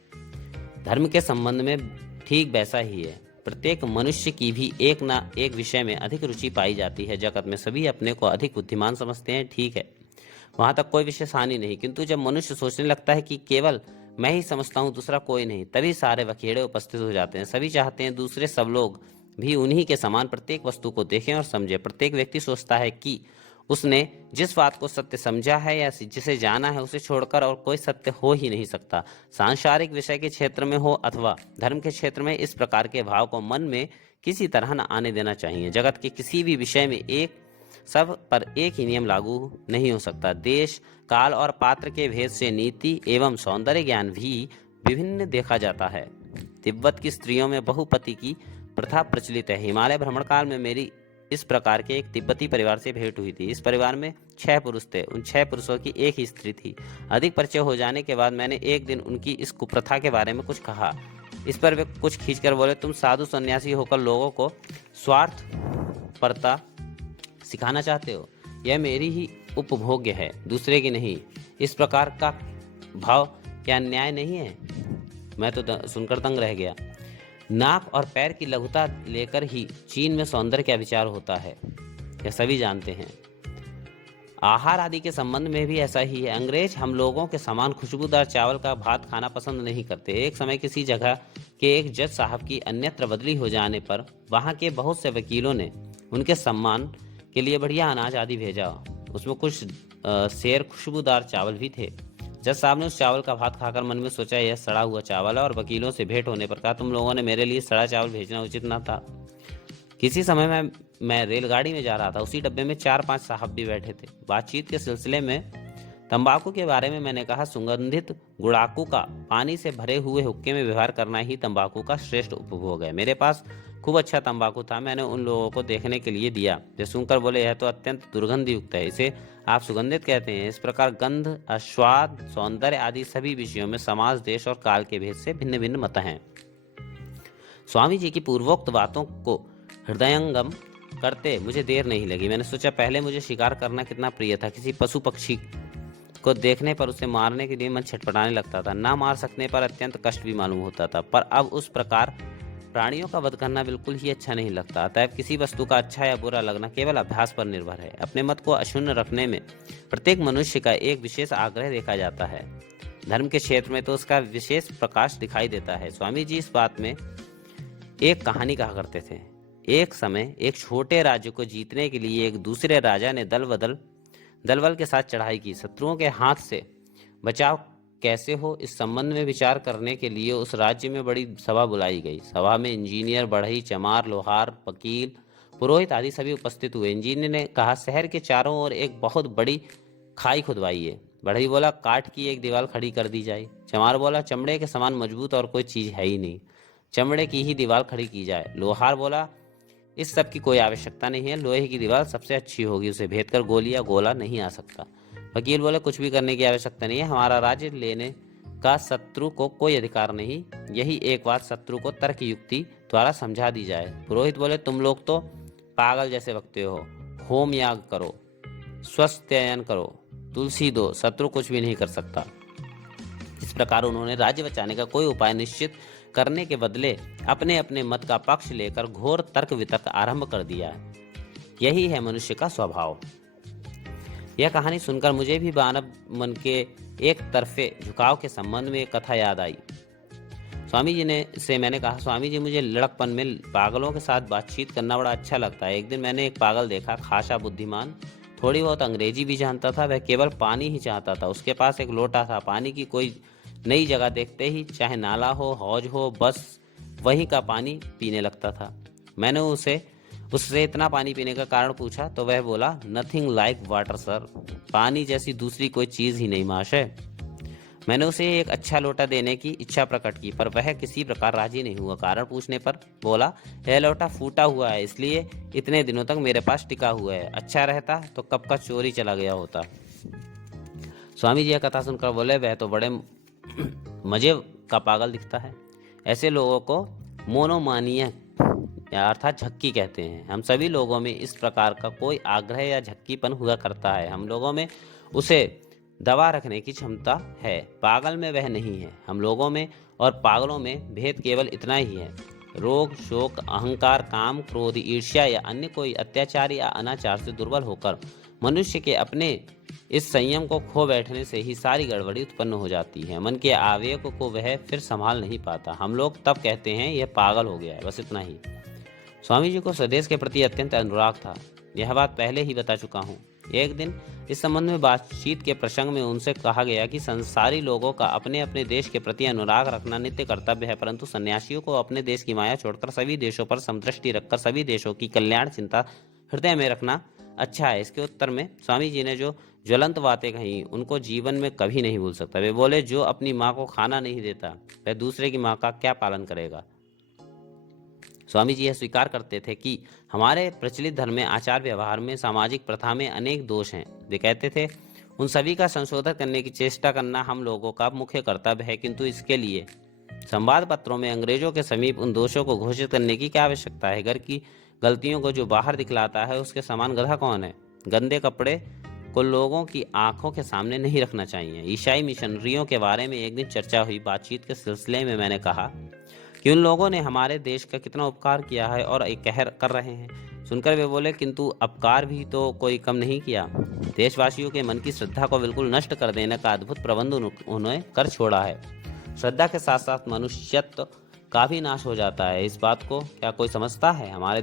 धर्म के संबंध में ठीक वैसा ही है। प्रत्येक मनुष्य की भी एक न एक विषय में अधिक रुचि पाई जाती है। जगत में सभी अपने को अधिक बुद्धिमान समझते हैं, ठीक है, वहां तक कोई विशेष हानि नहीं, किंतु जब मनुष्य सोचने लगता है कि केवल मैं ही समझता हूँ, दूसरा कोई नहीं, तभी सारे बखेड़े उपस्थित हो जाते हैं। सभी चाहते हैं दूसरे सब लोग भी उन्हीं के समान प्रत्येक वस्तु को देखें और समझें। प्रत्येक व्यक्ति सोचता है कि उसने जिस बात को सत्य समझा है या जिसे जाना है उसे छोड़कर और कोई सत्य हो ही नहीं सकता। सांसारिक विषय के क्षेत्र में हो अथवा धर्म के क्षेत्र में, इस प्रकार के भाव को मन में किसी तरह न आने देना चाहिए। जगत के किसी भी विषय में एक सब पर एक ही नियम लागू नहीं हो सकता। देश काल और पात्र के भेद से नीति एवं सौंदर्य ज्ञान भी विभिन्न देखा जाता है। तिब्बत की स्त्रियों में बहुपति की प्रथा प्रचलित है। हिमालय भ्रमण काल में मेरी इस प्रकार के एक तिब्बती परिवार से भेंट हुई थी। इस परिवार में 6 पुरुष थे। उन 6 पुरुषों की एक ही स्त्री थी। अधिक परिचय हो जाने के बाद मैंने एक दिन उनकी इस कुप्रथा के बारे में कुछ कहा। इस पर वे कुछ खींचकर बोले, तुम साधु सन्यासी होकर लोगों को स्वार्थ परता सिखाना चाहते हो। यह मेरी ही उपभोग्य है, दूसरे की नहीं। इस प्रकार का भाव क्या न्याय नहीं है? मैं तो सुनकर दंग रह गया। नाक और पैर की लघुता लेकर ही चीन में सौंदर्य का विचार होता है, यह सभी जानते हैं। आहार आदि के संबंध में भी ऐसा ही है। अंग्रेज हम लोगों के समान खुशबूदार चावल का भात खाना पसंद नहीं करते। एक समय किसी जगह के एक जज साहब की अन्यत्र बदली हो जाने पर वहाँ के बहुत से वकीलों ने उनके सम्मान के लिए बढ़िया अनाज आदि भेजा। उसमें कुछ शेर खुशबूदार चावल भी थे। जज साहब ने उस चावल का भात खाकर मन में सोचा, यह सड़ा हुआ चावल है, और वकीलों से भेंट होने पर कहा, तुम लोगों ने मेरे लिए सड़ा चावल भेजना उचित न था। किसी समय मैं रेलगाड़ी में जा रहा था। उसी डब्बे में 4-5 साहब भी बैठे थे। बातचीत के सिलसिले में तंबाकू के बारे में मैंने कहा, सुगंधित गुड़ाकू का पानी से भरे हुए हुक्के में व्यवहार करना ही तंबाकू का श्रेष्ठ उपभोग है। मेरे पास खूब अच्छा तंबाकू था। मैंने उन लोगों को देखने के लिए दिया। वे सुनकर बोले, यह तो अत्यंत दुर्गंध युक्त है, इसे आप सुगंधित कहते हैं। इस प्रकार गंध, स्वाद, सौंदर्य आदि सभी विषयों में समाज, देश और काल के भेद से भिन्न भिन्न मत हैं। स्वामी जी की पूर्वोक्त बातों को हृदयंगम करते मुझे देर नहीं लगी। मैंने सोचा, पहले मुझे शिकार करना कितना प्रिय था। किसी पशु पक्षी को देखने पर उसे मारने के लिए मन छटपटाने लगता था। ना मार सकने पर अत्यंत कष्ट भी मालूम होता था, पर अब उस प्रकार प्राणियों का वध करना बिल्कुल ही अच्छा नहीं लगता। अतएव किसी वस्तु का अच्छा या बुरा लगना केवल अभ्यास पर निर्भर है। अपने मत को अक्षुण्ण रखने में प्रत्येक मनुष्य का एक विशेष आग्रह देखा जाता है। धर्म के क्षेत्र में तो उसका विशेष प्रकाश दिखाई देता है। स्वामी जी इस बात में एक कहानी कहा करते थे। एक समय एक छोटे राज्य को जीतने के लिए एक दूसरे राजा ने दलबल के साथ चढ़ाई की। शत्रुओं के हाथ से बचाव कैसे हो इस संबंध में विचार करने के लिए उस राज्य में बड़ी सभा बुलाई गई। सभा में इंजीनियर, बढ़ई, चमार, लोहार, वकील, पुरोहित आदि सभी उपस्थित हुए। इंजीनियर ने कहा, शहर के चारों ओर एक बहुत बड़ी खाई खुदवाइए। बढ़ई बोला, काठ की एक दीवार खड़ी कर दी जाए। चमार बोला, चमड़े के समान मजबूत और कोई चीज है ही नहीं, चमड़े की ही दीवार खड़ी की जाए। लोहार बोला, इस सब की कोई आवश्यकता नहीं है, लोहे की दीवार सबसे अच्छी होगी, उसे भेद कर गोली या गोला नहीं आ सकता। वकील बोले, कुछ भी करने की आवश्यकता नहीं है, हमारा राज्य लेने का शत्रु को कोई अधिकार नहीं, यही एक बात शत्रु को तर्क युक्ति द्वारा समझा दी जाए। पुरोहित बोले, तुम लोग तो पागल जैसे बकते हो, होम याग करो, स्वस्त्ययन करो, तुलसी दो, शत्रु कुछ भी नहीं कर सकता। इस प्रकार उन्होंने राज्य बचाने का कोई उपाय निश्चित करने के बदले अपने अपने मत का पक्ष लेकर घोर तर्क वितर्क आरंभ कर दिया। यही है मनुष्य का स्वभाव। यह कहानी सुनकर मुझे भी मानव मन के एक तरफे झुकाव के संबंध में एक कथा याद आई। मैंने कहा, स्वामी जी, मुझे लड़कपन में पागलों के साथ बातचीत करना बड़ा अच्छा लगता है। एक दिन मैंने एक पागल देखा, खासा बुद्धिमान, थोड़ी बहुत अंग्रेजी भी जानता था। वह केवल पानी ही चाहता था। उसके पास एक लोटा था। पानी की कोई नई जगह देखते ही, चाहे नाला हो, हौज हो, बस वहीं का पानी पीने लगता था। मैंने उससे इतना पानी पीने का कारण पूछा तो वह बोला, नथिंग लाइक वाटर सर, पानी जैसी दूसरी कोई चीज ही नहीं महाशय। मैंने उसे एक अच्छा लोटा देने की इच्छा प्रकट की, पर वह किसी प्रकार राजी नहीं हुआ। कारण पूछने पर बोला, यह लोटा फूटा हुआ है, इसलिए इतने दिनों तक मेरे पास टिका हुआ है, अच्छा रहता तो कब का चोरी चला गया होता। स्वामी जी यह कथा सुनकर बोले, वह तो बड़े मजे का पागल दिखता है। ऐसे लोगों को मोनोमानिया अर्थात झक्की कहते हैं। हम सभी लोगों में इस प्रकार का कोई आग्रह या झक्कीपन हुआ करता है। हम लोगों में उसे दबा रखने की क्षमता है, पागल में वह नहीं है। हम लोगों में और पागलों में भेद केवल इतना ही है। रोग, शोक, अहंकार, काम, क्रोध, ईर्ष्या या अन्य कोई अत्याचार या अनाचार से दुर्बल होकर मनुष्य के अपने इस संयम को खो बैठने से ही सारी गड़बड़ी उत्पन्न हो जाती है। मन के आवेग को वह फिर संभाल नहीं पाता। हम लोग तब कहते हैं यह पागल हो गया है, बस इतना ही। स्वामी जी को स्वदेश के प्रति अत्यंत अनुराग था। यह बात पहले ही बता चुका हूँ। एक दिन इस संबंध में बातचीत के प्रसंग में उनसे कहा गया कि संसारी लोगों का अपने अपने देश के प्रति अनुराग रखना नित्य कर्तव्य है, परंतु सन्यासियों को अपने देश की माया छोड़कर सभी देशों पर समदृष्टि रखकर सभी देशों की कल्याण चिंता हृदय में रखना अच्छा है। इसके उत्तर में स्वामी जी ने जो ज्वलंत बातें कही उनको जीवन में कभी नहीं भूल सकता। वे बोले, जो अपनी माँ को खाना नहीं देता वह दूसरे की माँ का क्या पालन करेगा। स्वामी जी यह स्वीकार करते थे कि हमारे प्रचलित धर्म में, आचार व्यवहार में, सामाजिक प्रथा में अनेक दोष हैं। वे कहते थे, उन सभी का संशोधन करने की चेष्टा करना हम लोगों का मुख्य कर्तव्य है, किंतु इसके लिए संवाद पत्रों में अंग्रेजों के समीप उन दोषों को घोषित करने की क्या आवश्यकता है। घर की गलतियों को जो बाहर दिखलाता है उसके समान गधा कौन है। गंदे कपड़े को लोगों की आंखों के सामने नहीं रखना चाहिए। ईसाई मिशनरियों के बारे में एक दिन चर्चा हुई। बातचीत के सिलसिले में मैंने कहा कि उन लोगों ने हमारे देश का कितना उपकार किया है और एक कहर कर रहे हैं। सुनकर वे बोले, किंतु अपकार भी तो कोई कम नहीं किया। देशवासियों के मन की श्रद्धा को बिल्कुल नष्ट कर देने का अद्भुत प्रबंध उन्होंने कर छोड़ा है। श्रद्धा के साथ साथ मनुष्यत्व का भी नाश हो जाता है। इस बात को क्या कोई समझता है। हमारे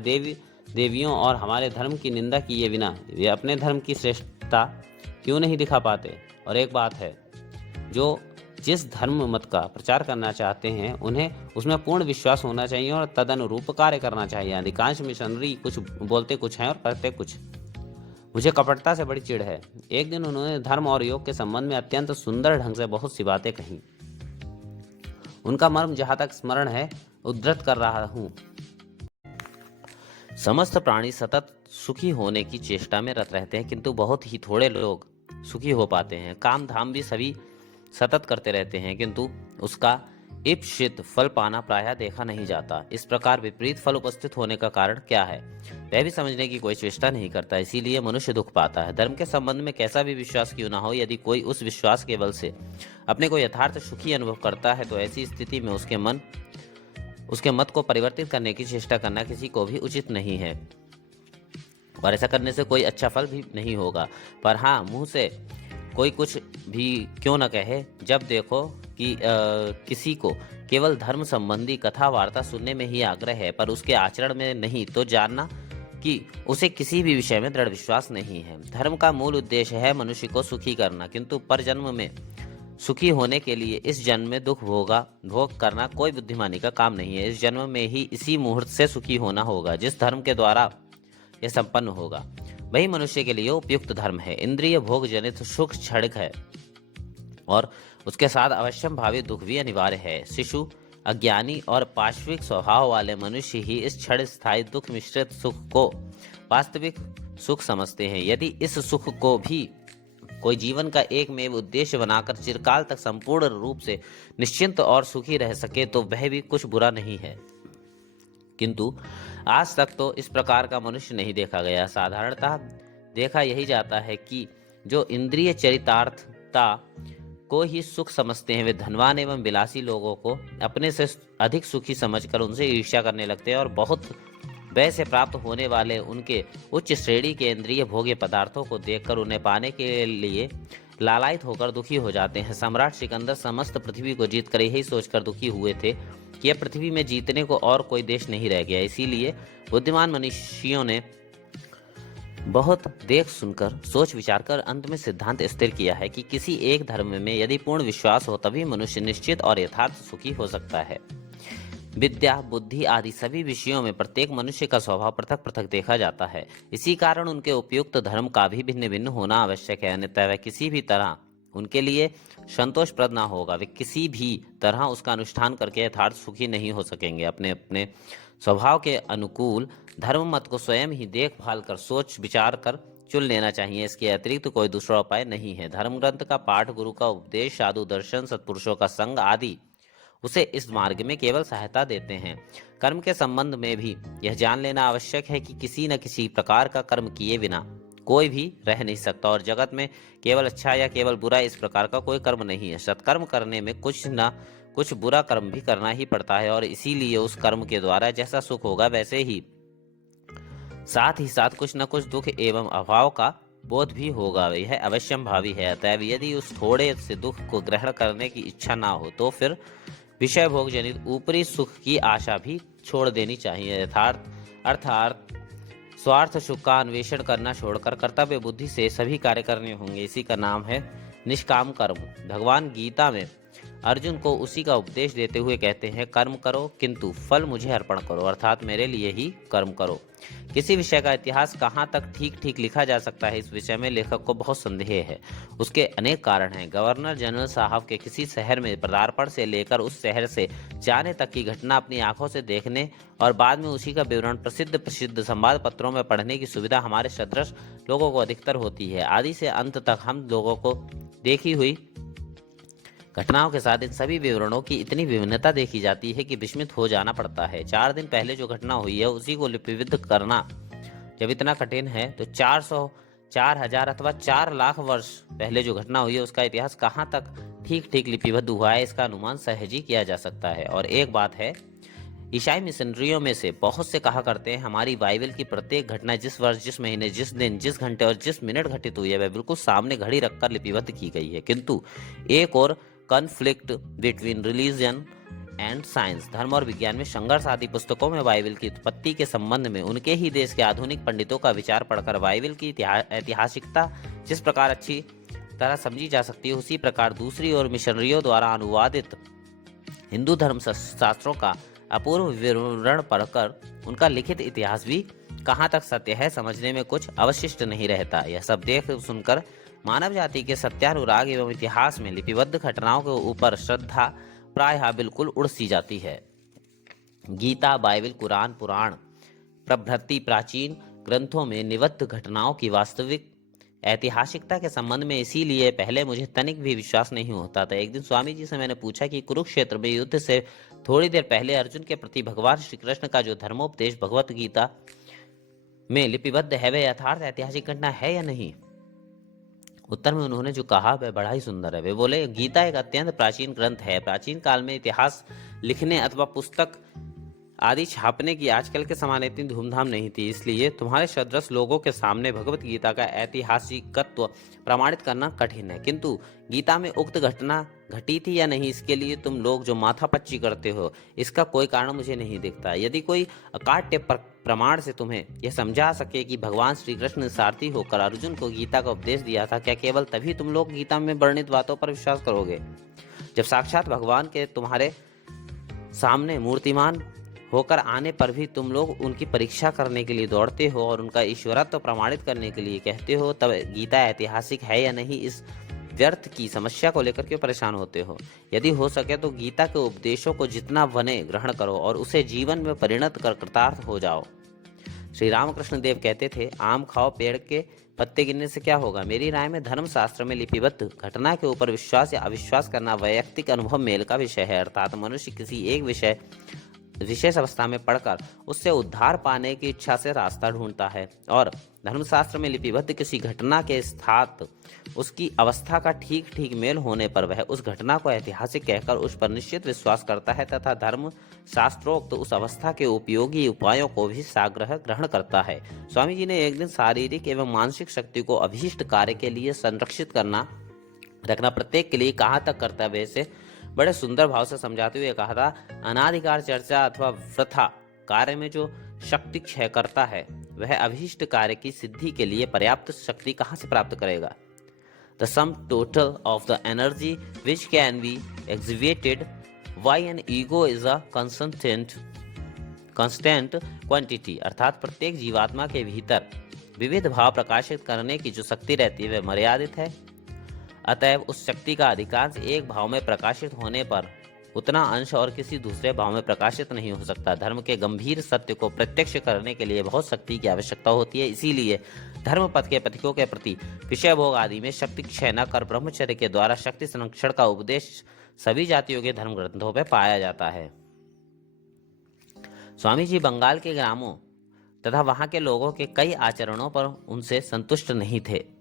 देवियों और हमारे धर्म की निंदा किए बिना वे अपने धर्म की श्रेष्ठता क्यों नहीं दिखा पाते। और एक बात है, जो जिस धर्म मत का प्रचार करना चाहते हैं उन्हें उसमें पूर्ण विश्वास होना चाहिए और तदनुरूप कार्य करना चाहिए। अधिकांश मिशनरी कुछ बोलते कुछ हैं और करते कुछ। मुझे कपटता से बड़ी चिढ़ है। एक दिन उन्होंने धर्म और योग के संबंध में अत्यंत सुंदर ढंग से बहुत सी बातें कही। उनका मर्म जहां तक स्मरण है उद्धृत कर रहा हूं। समस्त प्राणी सतत सुखी होने की चेष्टा में रत रहते हैं, किंतु बहुत ही थोड़े लोग सुखी हो पाते हैं। काम धाम भी सभी सतत करते रहते हैं, किंतु उसका इप्सित फल पाना प्रायः देखा नहीं जाता। इस प्रकार विपरीत फल उपस्थित होने का कारण क्या है वह भी समझने की कोई चेष्टा नहीं करता, इसीलिए मनुष्य दुख पाता है। धर्म के संबंध में कैसा भी विश्वास क्यों ना हो, यदि कोई उस विश्वास के बल से अपने को यथार्थ सुखी अनुभव करता है तो ऐसी स्थिति में उसके मत को परिवर्तित करने की चेष्टा करना किसी को भी उचित नहीं है, और ऐसा करने से कोई अच्छा फल भी नहीं होगा। पर हाँ, मुंह से कोई कुछ भी क्यों न कहे, जब देखो कि किसी को केवल धर्म संबंधी कथा वार्ता सुनने में ही आग्रह है पर उसके आचरण में नहीं, तो जानना कि उसे किसी भी विषय में दृढ़ विश्वास नहीं है। धर्म का मूल उद्देश्य है मनुष्य को सुखी करना, किंतु पर जन्म में सुखी होने के लिए इस जन्म में दुख भोग करना कोई बुद्धिमानी का काम नहीं है। इस जन्म में ही इसी मुहूर्त से सुखी होना होगा जिस धर्म के द्वारा यह संपन्न होगा, वही मनुष्य के लिए उपयुक्त धर्म है। इंद्रिय भोग जनित सुख क्षणिक है और उसके साथ अवश्यम भावी दुख भी अनिवार्य है। शिशु, अज्ञानी और पाश्विक स्वभाव वाले मनुष्य ही इस क्षण स्थायी दुख मिश्रित सुख को वास्तविक सुख समझते हैं। यदि इस सुख को भी कोई जीवन का एकमेव उद्देश्य बनाकर चिरकाल तक संपूर्ण रूप से निश्चिंत और सुखी रह सके तो वह भी कुछ बुरा नहीं है, किंतु आज तक तो इस प्रकार का मनुष्य नहीं देखा गया। साधारणतः देखा यही जाता है कि जो इंद्रिय चरितार्थता को ही सुख समझते हैं, वे धनवान एवं विलासी लोगों को अपने से अधिक सुखी समझकर उनसे ईर्ष्या करने लगते हैं और बहुत व्यय से प्राप्त होने वाले उनके उच्च श्रेणी के इंद्रिय भोग्य पदार्थों को देखकर उन्हें पाने के लिए लालायित होकर दुखी हो जाते हैं। सम्राट सिकंदर समस्त पृथ्वी को जीतकर यही सोचकर दुखी हुए थे कि अब पृथ्वी में जीतने को और कोई देश नहीं रह गया। इसीलिए बुद्धिमान मनुष्यों ने बहुत देख सुनकर सोच विचार कर अंत में सिद्धांत स्थिर किया है कि किसी एक धर्म में यदि पूर्ण विश्वास हो तभी मनुष्य निश्चित और यथार्थ सुखी हो सकता है। विद्या, बुद्धि आदि सभी विषयों में प्रत्येक मनुष्य का स्वभाव पृथक पृथक देखा जाता है। इसी कारण उनके उपयुक्त धर्म का भी भिन्न भिन्न होना आवश्यक है, अन्यथा वह किसी भी तरह उनके लिए संतोषप्रद ना होगा। वे किसी भी तरह उसका अनुष्ठान करके यथार्थ सुखी नहीं हो सकेंगे। अपने अपने स्वभाव के अनुकूल धर्म मत को स्वयं ही देखभाल कर सोच विचार कर चुन लेना चाहिए। इसके अतिरिक्त कोई दूसरा उपाय नहीं है। धर्म ग्रंथ का पाठ, गुरु का उपदेश, साधु दर्शन, सत्पुरुषों का संग आदि उसे इस मार्ग में केवल सहायता देते हैं। कर्म के संबंध में भी यह जान लेना आवश्यक है कि किसी न किसी प्रकार का कर्म किए बिना कोई भी रह नहीं सकता और जगत में केवल अच्छा या केवल बुरा इस प्रकार का कोई कर्म नहीं है। सत्कर्म करने में कुछ न कुछ बुरा कर्म भी करना ही पड़ता है और इसीलिए उस कर्म के द्वारा जैसा सुख होगा वैसे ही साथ कुछ न कुछ दुख एवं अभाव का बोध भी होगा। यह अवश्यम भावी है। अतएव यदि उस थोड़े से दुख को ग्रहण करने की इच्छा ना हो तो फिर विषय भोग जनित ऊपरी सुख की आशा भी छोड़ देनी चाहिए। अर्थात स्वार्थ सुख का अन्वेषण करना छोड़कर कर्तव्य बुद्धि से सभी कार्य करने होंगे। इसी का नाम है निष्काम कर्म। भगवान गीता में अर्जुन को उसी का उपदेश देते हुए कहते हैं, कर्म करो किंतु फल मुझे अर्पण करो, अर्थात मेरे लिए ही कर्म करो। किसी विषय का इतिहास कहाँ तक ठीक ठीक लिखा जा सकता है, इस विषय में लेखक को बहुत संदेह है। उसके अनेक कारण हैं। गवर्नर जनरल साहब के किसी शहर में पदार्पण से लेकर उस शहर से जाने तक की घटना अपनी आंखों से देखने और बाद में उसी का विवरण प्रसिद्ध संवाद पत्रों में पढ़ने की सुविधा हमारे सदृश लोगों को अधिकतर होती है। आदि से अंत तक हम लोगों को देखी हुई घटनाओं के साथ इन सभी विवरणों की इतनी विभिन्नता देखी जाती है कि विस्मित हो जाना पड़ता है। 4 दिन पहले जो घटना हुई है उसी को लिपिबद्ध करना जब इतना कठिन है तो 400, 4000 अथवा 4 लाख वर्ष पहले जो घटना हुई है उसका इतिहास कहाँ तक ठीक ठीक लिपिबद्ध हुआ है, इसका अनुमान सहज ही किया जा सकता है। और एक बात है, ईसाई मिशनरियों में से बहुत से कहा करते हैं हमारी बाइबल की प्रत्येक घटना जिस वर्ष, जिस महीने, जिस दिन, जिस घंटे और जिस मिनट घटित हुई है वह बिल्कुल सामने घड़ी रखकर लिपिबद्ध की गई है। किंतु एक और conflict between religion and science, धर्म और विज्ञान में संघर्ष आदि पुस्तकों में बाइबल की उत्पत्ति के संबंध में उनके ही देश के आधुनिक पंडितों का विचार पढ़कर बाइबल की ऐतिहासिकता जिस प्रकार अच्छी तरह समझी जा सकती है, उसी प्रकार दूसरी ओर मिशनरियों द्वारा अनुवादित हिंदू धर्म शास्त्रों का अपूर्व विवरण पढ़कर उनका लिखित इतिहास भी कहाँ तक सत्य है समझने में कुछ अवशिष्ट नहीं रहता। यह सब देख सुनकर मानव जाति के सत्यानुराग एवं इतिहास में लिपिबद्ध घटनाओं के ऊपर श्रद्धा प्रायः बिल्कुल उड़ सी जाती है। गीता, बाइबल, कुरान, पुराण प्रभृति प्राचीन ग्रंथों में निबद्ध घटनाओं की वास्तविक ऐतिहासिकता के संबंध में इसीलिए पहले मुझे तनिक भी विश्वास नहीं होता था। एक दिन स्वामी जी से मैंने पूछा कि कुरुक्षेत्र में युद्ध से थोड़ी देर पहले अर्जुन के प्रति भगवान श्री कृष्ण का जो धर्मोपदेश भगवत गीता में लिपिबद्ध है वह यथार्थ ऐतिहासिक घटना है या नहीं। उत्तर में उन्होंने जो कहा वह बड़ा ही सुंदर है। वे बोले, गीता एक अत्यंत प्राचीन ग्रंथ है। प्राचीन काल में इतिहास लिखने अथवा पुस्तक आदि छापने की आजकल के समान इतनी धूमधाम नहीं थी, इसलिए तुम्हारे सदृश लोगों के सामने भगवत गीता का ऐतिहासिकत्व प्रमाणित करना कठिन है। किंतु गीता में उक्त घटना घटी थी या नहीं, इसके लिए तुम लोग जो माथापच्ची करते हो, इसका कोई कारण मुझे नहीं दिखता। यदि कोई अकाट्य प्रमाण से तुम्हें यह समझा सके कि भगवान श्री कृष्ण ने सारथी होकर अर्जुन को गीता का उपदेश दिया था, क्या केवल तभी तुम लोग गीता में वर्णित बातों पर विश्वास करोगे? जब साक्षात भगवान के तुम्हारे सामने मूर्तिमान होकर आने पर भी तुम लोग उनकी परीक्षा करने के लिए दौड़ते हो और उनका ईश्वरत्व प्रमाणित करने के लिए कहते हो, तब गीता ऐतिहासिक है या नहीं, इस व्यर्थ की समस्या को लेकर क्यों परेशान होते हो? यदि हो सके तो गीता के उपदेशों को जितना बने ग्रहण करो और उसे जीवन में परिणत कर कृतार्थ हो जाओ। श्री रामकृष्ण देव कहते थे, आम खाओ, पेड़ के पत्ते गिनने से क्या होगा? मेरी राय में धर्मशास्त्र में लिपिबद्ध घटना के ऊपर विश्वास या अविश्वास करना वैयक्तिक अनुभव मेल का विषय है। अर्थात मनुष्य किसी एक विशेष अवस्था में पढ़कर उससे उद्धार पाने की इच्छा से रास्ता ढूंढता है, और धर्मशास्त्र में लिपिबद्ध किसी घटना के साथ उसकी अवस्था का ठीक ठीक मेल होने पर वह उस घटना को ऐतिहासिक कहकर उस पर निश्चित विश्वास करता है तथा धर्म शास्त्रोक्त उस अवस्था के उपयोगी उपायों को भी साग्रह ग्रहण करता है। स्वामी जी ने एक दिन शारीरिक एवं मानसिक शक्ति को अभीष्ट कार्य के लिए संरक्षित रखना प्रत्येक के लिए कहाँ तक कर्तव्य से बड़े सुंदर भाव से समझाते हुए कहा था, अनाधिकार चर्चा अथवा वृथा कार्य में जो शक्ति क्षय करता है, वह अभीष्ट कार्य की सिद्धि के लिए पर्याप्त शक्ति कहाँ से प्राप्त करेगा? The sum total of the energy which can be exhibited by an ego is a constant quantity। अर्थात प्रत्येक जीवात्मा के भीतर विविध भाव प्रकाशित करने की जो शक्ति रहती है वह मर्यादित है। अतएव उस शक्ति का अधिकांश एक भाव में प्रकाशित होने पर उतना अंश और किसी दूसरे भाव में प्रकाशित नहीं हो सकता। धर्म के गंभीर सत्य को प्रत्यक्ष करने के लिए बहुत शक्ति की आवश्यकता होती है। इसीलिए धर्म पथ के पथिकों के प्रति विषय भोग आदि में शक्ति क्षय न कर ब्रह्मचर्य के द्वारा शक्ति संरक्षण का उपदेश सभी जातियों के धर्म ग्रंथों में पाया जाता है। स्वामी जी बंगाल के ग्रामों तथा वहां के लोगों के कई आचरणों पर उनसे संतुष्ट नहीं थे।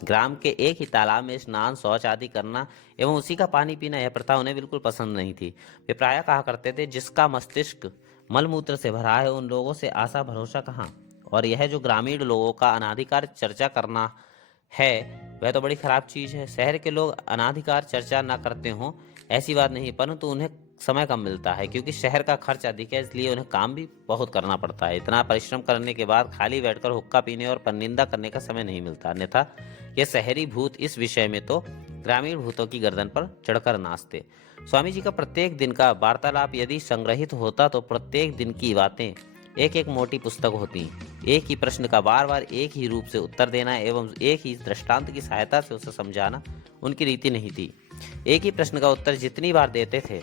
ग्राम के एक ही तालाब में स्नान, शौच आदि करना एवं उसी का पानी पीना, यह प्रथा उन्हें बिल्कुल पसंद नहीं थी। वे प्रायः कहा करते थे, जिसका मस्तिष्क मलमूत्र से भरा है उन लोगों से आशा भरोसा कहाँ। और यह जो ग्रामीण लोगों का अनाधिकार चर्चा करना है वह तो बड़ी खराब चीज है। शहर के लोग अनाधिकार चर्चा न करते हों ऐसी बात नहीं, परंतु उन्हें समय कम मिलता है क्योंकि शहर का खर्च अधिक है, इसलिए उन्हें काम भी बहुत करना पड़ता है। इतना परिश्रम करने के बाद खाली बैठकर हुक्का पीने और परनिंदा करने का समय नहीं मिलता। अन्यथा ये शहरी भूत इस विषय में तो ग्रामीण भूतों की गर्दन पर चढ़कर नाचते। स्वामी जी का प्रत्येक दिन का वार्तालाप यदि संग्रहित होता तो प्रत्येक दिन की बातें एक एक मोटी पुस्तक होती। एक ही प्रश्न का बार बार एक ही रूप से उत्तर देना एवं एक ही दृष्टांत की सहायता से उसे समझाना उनकी रीति नहीं थी। एक ही प्रश्न का उत्तर जितनी बार देते थे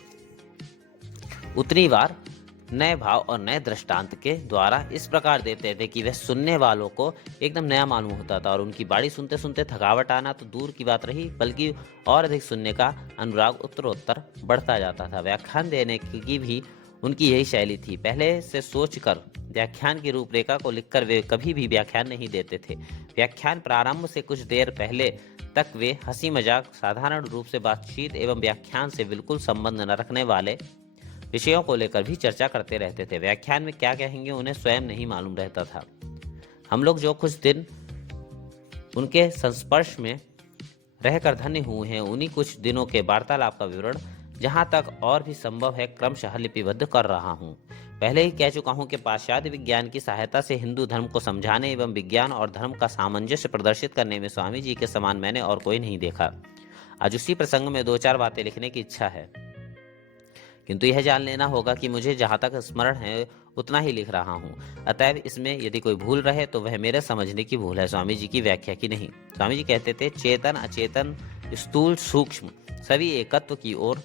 उतनी बार नए भाव और नए दृष्टांत के द्वारा इस प्रकार देते थे कि वह सुनने वालों को एकदम नया मालूम होता था और उनकी बाणी सुनते सुनते थकावट आना तो दूर की बात रही, बल्कि और अधिक सुनने का अनुराग उत्तरोत्तर बढ़ता जाता था। व्याख्यान देने की भी उनकी यही शैली थी। पहले से सोचकर व्याख्यान की रूपरेखा को लिखकर वे कभी भी व्याख्यान नहीं देते थे। व्याख्यान प्रारंभ से कुछ देर पहले तक वे हंसी मजाक, साधारण रूप से बातचीत एवं व्याख्यान से बिल्कुल संबंध न रखने वाले विषयों को लेकर भी चर्चा करते रहते थे। व्याख्यान में क्या कहेंगे उन्हें स्वयं नहीं मालूम रहता था। हम लोग जो कुछ दिन उनके संस्पर्श में रहकर धन्य हुए हैं, उन्हीं कुछ दिनों के वार्तालाप का विवरण जहां तक और भी संभव है क्रमशः लिपिबद्ध कर रहा हूं। पहले ही कह चुका हूं कि पाश्चात्य विज्ञान की सहायता से हिंदू धर्म को समझाने एवं विज्ञान और धर्म का सामंजस्य प्रदर्शित करने में स्वामी जी के समान मैंने और कोई नहीं देखा। आज उसी प्रसंग में दो चार बातें लिखने की इच्छा है, किंतु यह जान लेना होगा कि मुझे जहाँ तक स्मरण है उतना ही लिख रहा हूँ। अतएव इसमें यदि कोई भूल रहे तो वह मेरे समझने की भूल है, स्वामी जी की व्याख्या की नहीं। स्वामी जी कहते थे, चेतन अचेतन स्थूल सूक्ष्म सभी एकत्व की ओर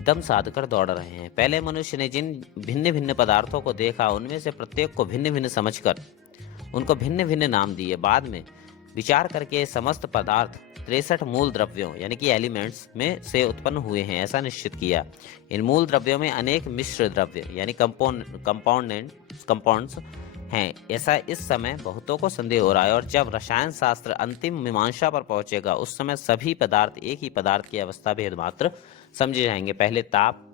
दम साध कर दौड़ रहे हैं। पहले मनुष्य ने जिन भिन्न भिन्न पदार्थों को देखा उनमें से प्रत्येक को भिन्न भिन्न समझकर उनको भिन्न भिन्न नाम दिए। बाद में विचार करके समस्त पदार्थ 63 मूल द्रव्यों यानी कि एलिमेंट्स में से उत्पन्न हुए हैं ऐसा निश्चित किया। इन मूल द्रव्यों में अनेक मिश्र द्रव्य यानी कंपाउंड्स हैं, ऐसा इस समय बहुतों को संदेह हो रहा है। और जब रसायन शास्त्र अंतिम मीमांसा पर पहुंचेगा उस समय सभी पदार्थ एक ही पदार्थ की अवस्था भेद मात्र समझे जाएंगे। पहले ताप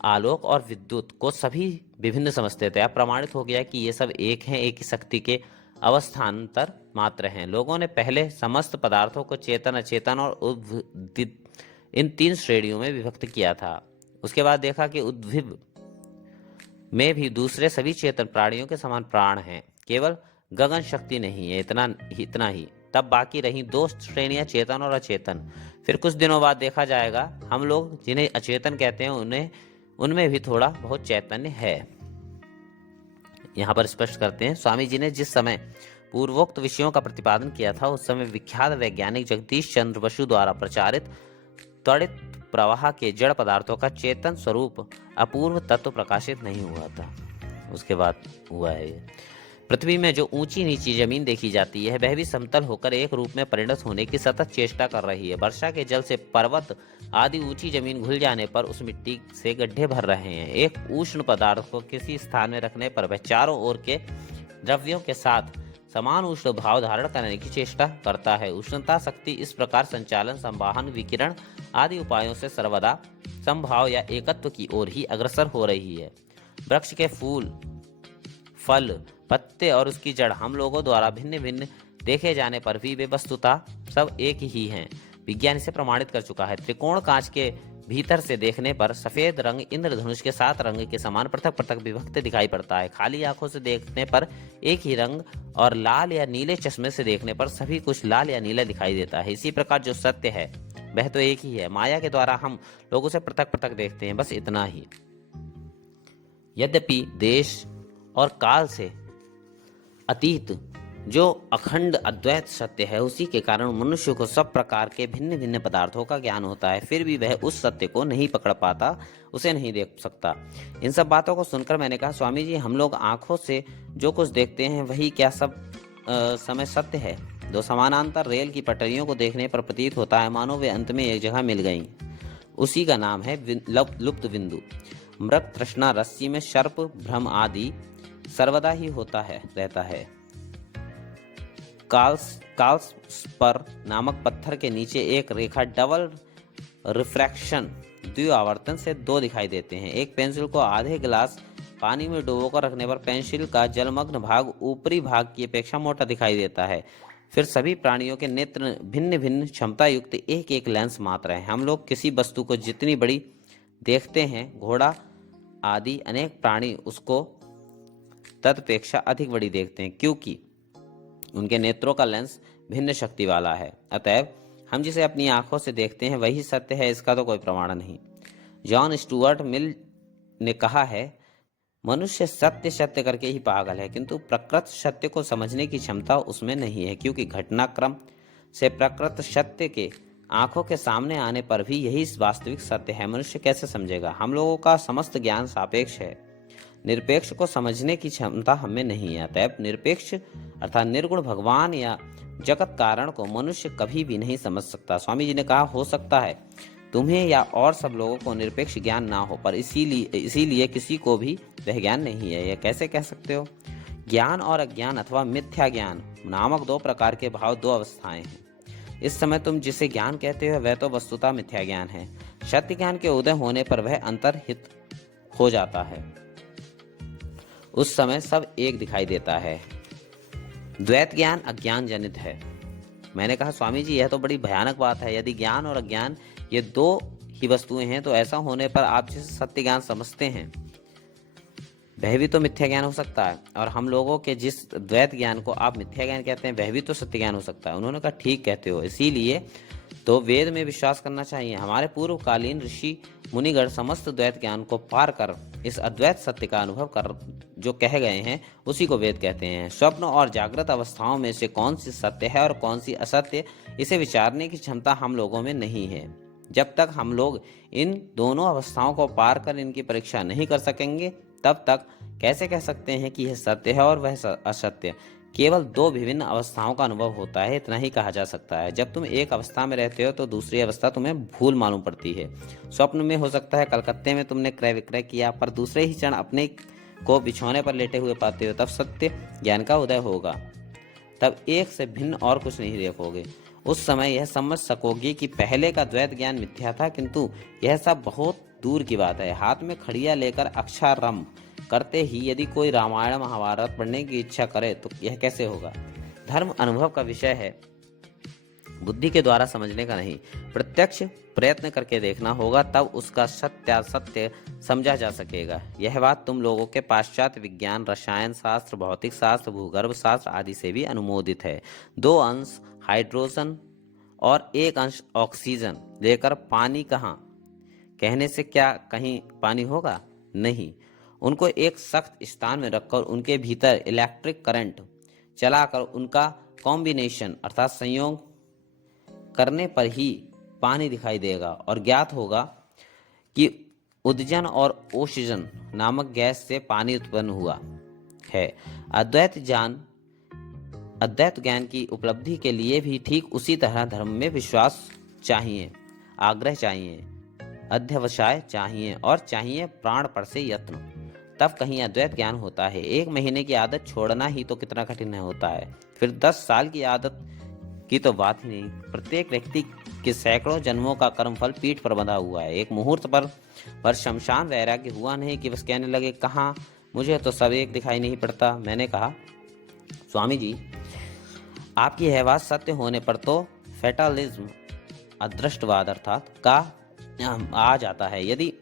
आलोक और विद्युत को सभी विभिन्न समझते थे। अब प्रमाणित हो गया कि ये सब एक हैं, एक ही शक्ति के अवस्थान्तर मात्र हैं। लोगों ने पहले समस्त पदार्थों को चेतन, अचेतन और उद्भिद इन 3 श्रेणियों में विभक्त किया था। उसके बाद देखा कि उद्भिद में भी दूसरे सभी चेतन प्राणियों के समान प्राण हैं, केवल गगन शक्ति नहीं है, इतना ही। तब बाकी रही 2 श्रेणियां, चेतन और अचेतन। फिर कुछ दिनों बाद देखा जाएगा हम लोग जिन्हें अचेतन कहते हैं उनमें भी थोड़ा बहुत चैतन्य है। यहाँ पर स्पष्ट करते हैं, स्वामी जी ने जिस समय पूर्वोक्त विषयों का प्रतिपादन किया था उस समय विख्यात वैज्ञानिक जगदीश चंद्र बसु द्वारा प्रचारित त्वरित प्रवाह के जड़ पदार्थों का चेतन स्वरूप अपूर्व तत्व प्रकाशित नहीं हुआ था। उसके बाद हुआ है ये। पृथ्वी में जो ऊंची नीची जमीन देखी जाती है वह भी समतल होकर एक रूप में परिणत होने की सतत चेष्टा कर रही है। वर्षा के जल से पर्वत आदि ऊंची जमीन घुल जाने पर उस मिट्टी से गड्ढे भर रहे हैं। एक उष्ण पदार्थ को किसी स्थान में रखने पर वह चारों ओर के द्रव्यों के साथ समान उष्ण भाव धारण करने की चेष्टा करता है। उष्णता शक्ति इस प्रकार संचालन, संवाहन, विकिरण आदि उपायों से सर्वदा संभाव या एकत्व की ओर ही अग्रसर हो रही है। वृक्ष के फूल, फल, पत्ते और उसकी जड़ हम लोगों द्वारा भिन्न भिन्न देखे जाने पर भी वे वस्तुतः सब एक ही हैं। विज्ञान इसे प्रमाणित कर चुका है। त्रिकोण कांच के भीतर से देखने पर सफेद रंग इंद्रधनुष के 7 रंग के समान पृथक पृथक विभक्त दिखाई पड़ता है। खाली आंखों से देखने पर एक ही रंग और लाल या नीले चश्मे से देखने पर सभी कुछ लाल या नीला दिखाई देता है। इसी प्रकार जो सत्य है वह तो एक ही है। माया के द्वारा हम लोगों से पृथक पृथक देखते हैं, बस इतना ही। यद्यपि देश और काल से अतीत जो अखंड अद्वैत सत्य है, उसी के कारण मनुष्य को सब प्रकार के भिन्न भिन्न पदार्थों का ज्ञान होता है, फिर भी वह उस सत्य को नहीं पकड़ पाता, उसे नहीं देख सकता। इन सब बातों को सुनकर मैंने कहा, स्वामी जी, हम लोग आंखों से जो कुछ देखते हैं वही क्या सब समय सत्य है? दो समानांतर रेल की पटरियों को देखने पर प्रतीत होता है मानो वे अंत में एक जगह मिल गईं। उसी का नाम है लुप्त बिंदु। मृग तृष्णा रस्सी में सर्प भ्रम आदि सर्वदा ही होता है रहता है। काल्सपर नामक पत्थर के नीचे एक रेखा डबल रिफ्रैक्शन द्विआवर्तन से 2 दिखाई देते हैं। एक पेंसिल को आधे गिलास पानी में डुबोकर रखने पर पेंसिल का जलमग्न भाग ऊपरी भाग की अपेक्षा मोटा दिखाई देता है। फिर सभी प्राणियों के नेत्र भिन्न भिन्न क्षमता युक्त एक एक लेंस मात्र है। हम लोग किसी वस्तु को जितनी बड़ी देखते हैं, घोड़ा आदि अनेक प्राणी उसको तदपेक्षा अधिक बड़ी देखते हैं, क्योंकि उनके नेत्रों का लेंस भिन्न शक्ति वाला है। अतएव हम जिसे अपनी आंखों से देखते हैं वही सत्य है, इसका तो कोई प्रमाण नहीं। जॉन स्टुअर्ट मिल ने कहा है, मनुष्य सत्य सत्य करके ही पागल है, किंतु प्रकृत सत्य को समझने की क्षमता उसमें नहीं है, क्योंकि घटनाक्रम से प्रकृत सत्य के आंखों के सामने आने पर भी यही वास्तविक सत्य है। मनुष्य कैसे समझेगा? हम लोगों का समस्त ज्ञान सापेक्ष है, निरपेक्ष को समझने की क्षमता हमें नहीं है। अतएव निरपेक्ष अर्थात निर्गुण भगवान या जगत कारण को मनुष्य कभी भी नहीं समझ सकता। स्वामी जी ने कहा, हो सकता है तुम्हें या और सब लोगों को निरपेक्ष ज्ञान ना हो, पर इसीलिए किसी को भी वह ज्ञान नहीं है। यह कैसे कह सकते हो? ज्ञान और अज्ञान अथवा मिथ्या ज्ञान नामक 2 प्रकार के भाव, 2 अवस्थाएं हैं। इस समय तुम जिसे ज्ञान कहते हो वह तो वस्तुतः मिथ्या ज्ञान है। सत्य ज्ञान के उदय होने पर वह अंतर्हित हो जाता है, उस समय सब एक दिखाई देता है। द्वैत ज्ञान अज्ञान जनित है। मैंने कहा, स्वामी जी, यह तो बड़ी भयानक बात है। यदि ज्ञान और अज्ञान ये 2 ही वस्तुएं हैं तो ऐसा होने पर आप जिसे सत्य ज्ञान समझते हैं वह भी तो मिथ्या ज्ञान हो सकता है, और हम लोगों के जिस द्वैत ज्ञान को आप मिथ्या ज्ञान कहते हैं वह भी तो सत्य ज्ञान हो सकता है। उन्होंने कहा, ठीक कहते हो, इसीलिए तो वेद में विश्वास करना चाहिए। हमारे पूर्वकालीन ऋषि मुनिगण समस्त द्वैत ज्ञान को पार कर इस अद्वैत सत्य का अनुभव कर जो कह गए हैं उसी को वेद कहते हैं। स्वप्न और जागृत अवस्थाओं में से कौन सी सत्य है और कौन सी असत्य, इसे विचारने की क्षमता हम लोगों में नहीं है। जब तक हम लोग इन दोनों अवस्थाओं को पार कर इनकी परीक्षा नहीं कर सकेंगे तब तक कैसे कह सकते हैं कि यह सत्य है और वह असत्य। केवल 2 विभिन्न अवस्थाओं का अनुभव होता है, इतना ही कहा जा सकता है। जब तुम एक अवस्था में रहते हो तो दूसरी अवस्था तुम्हें भूल मालूम पड़ती है। स्वप्न में हो सकता है कलकत्ते में तुमने क्रय विक्रय किया, पर दूसरे ही क्षण अपने को बिछौने पर लेटे हुए पाते हो, तब सत्य ज्ञान का उदय होगा। तब एक से भिन्न और कुछ नहीं देखोगे। उस समय यह समझ सकोगे कि पहले का द्वैत ज्ञान मिथ्या था, किंतु यह सब बहुत दूर की बात है। हाथ में खड़िया लेकर अक्षरम करते ही यदि कोई रामायण महाभारत पढ़ने की इच्छा करे तो यह कैसे होगा? धर्म अनुभव का विषय है, बुद्धि के द्वारा समझने का नहीं। प्रत्यक्ष प्रयत्न करके देखना होगा, तब उसका सत्यासत्य समझा जा सकेगा। यह बात तुम लोगों के पाश्चात्य विज्ञान, रसायन शास्त्र, भौतिक शास्त्र, भूगर्भ शास्त्र आदि से भी अनुमोदित है। 2 अंश हाइड्रोजन और 1 अंश ऑक्सीजन लेकर पानी कहाँ? कहने से क्या कहीं पानी होगा? नहीं। उनको एक सख्त स्थान में रखकर उनके भीतर इलेक्ट्रिक करंट चलाकर उनका कॉम्बिनेशन अर्थात संयोग करने पर ही पानी दिखाई देगा और ज्ञात होगा कि उदजन और ओषजन नामक गैस से पानी उत्पन्न हुआ है। अद्वैत ज्ञान की उपलब्धि के लिए भी ठीक उसी तरह धर्म में विश्वास चाहिए, आग्रह चाहिए, अध्यवसाय चाहिए और चाहिए प्राणपण से यत्न, तब कहीं अद्वैत ज्ञान होता है। 1 महीने की आदत छोड़ना ही तो कितना कठिन होता है, फिर 10 साल की आदत की तो बात ही नहीं। प्रत्येक व्यक्ति के सैकड़ों जन्मों का कर्मफल पीठ पर बंधा हुआ है। एक मुहूर्त पर शमशान वैराग्य हुआ नहीं कि बस कहने लगे, कहाँ मुझे तो सब एक दिखाई नहीं पड़ता। मैंने कहा, स्वामी जी आपकी यह बात सत्य होने पर तो फैटलिज्म अदृष्टवाद अर्थात का आ जाता है। यदि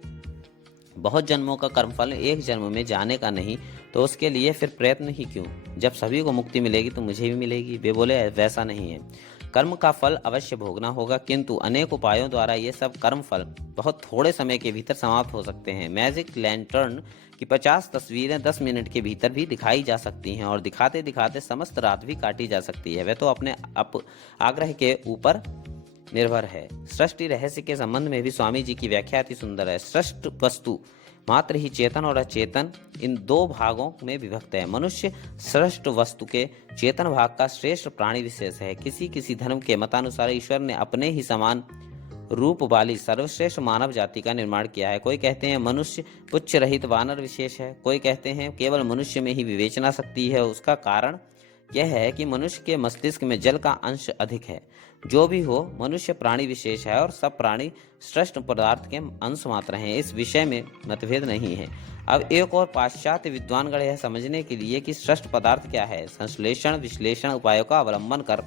बहुत जन्मों का कर्मफल एक जन्म में जाने का नहीं तो उसके लिए फिर प्रयत्न ही क्यों? जब सभी को मुक्ति मिलेगी तो मुझे भी मिलेगी। वे बोले, वैसा नहीं है, कर्म का फल अवश्य भोगना होगा, किंतु अनेक उपायों द्वारा ये सब कर्म फल बहुत थोड़े समय के भीतर समाप्त हो सकते हैं। मैजिक लैंटर्न की 50 तस्वीरें 10 मिनट के भीतर भी दिखाई जा सकती हैं और दिखाते दिखाते समस्त रात भी काटी जा सकती है। वह तो अपने आग्रह के ऊपर निर्भर है। सृष्टि रहस्य के संबंध में भी स्वामी जी की व्याख्या अति सुंदर है। सृष्ट वस्तु मात्र ही चेतन और अचेतन इन 2 भागों में विभक्त है। मनुष्य सृष्ट वस्तु के चेतन भाग का श्रेष्ठ प्राणी विशेष है। किसी धर्म के मतानुसार ईश्वर ने अपने ही समान रूप वाली सर्वश्रेष्ठ मानव जाति का निर्माण किया है। कोई कहते हैं मनुष्य पुच्छ रहित वानर विशेष है, कोई कहते हैं केवल मनुष्य में ही विवेचना शक्ति है। उसका कारण यह है कि मनुष्य के मस्तिष्क में जल का अंश अधिक है। जो भी हो, मनुष्य प्राणी विशेष है और सब प्राणी श्रेष्ठ पदार्थ के अंश मात्र हैं। इस विषय में मतभेद नहीं है। अब एक और पाश्चात्य विद्वानगण यह समझने के लिए कि श्रेष्ठ पदार्थ क्या है, संश्लेषण विश्लेषण उपायों का अवलंबन कर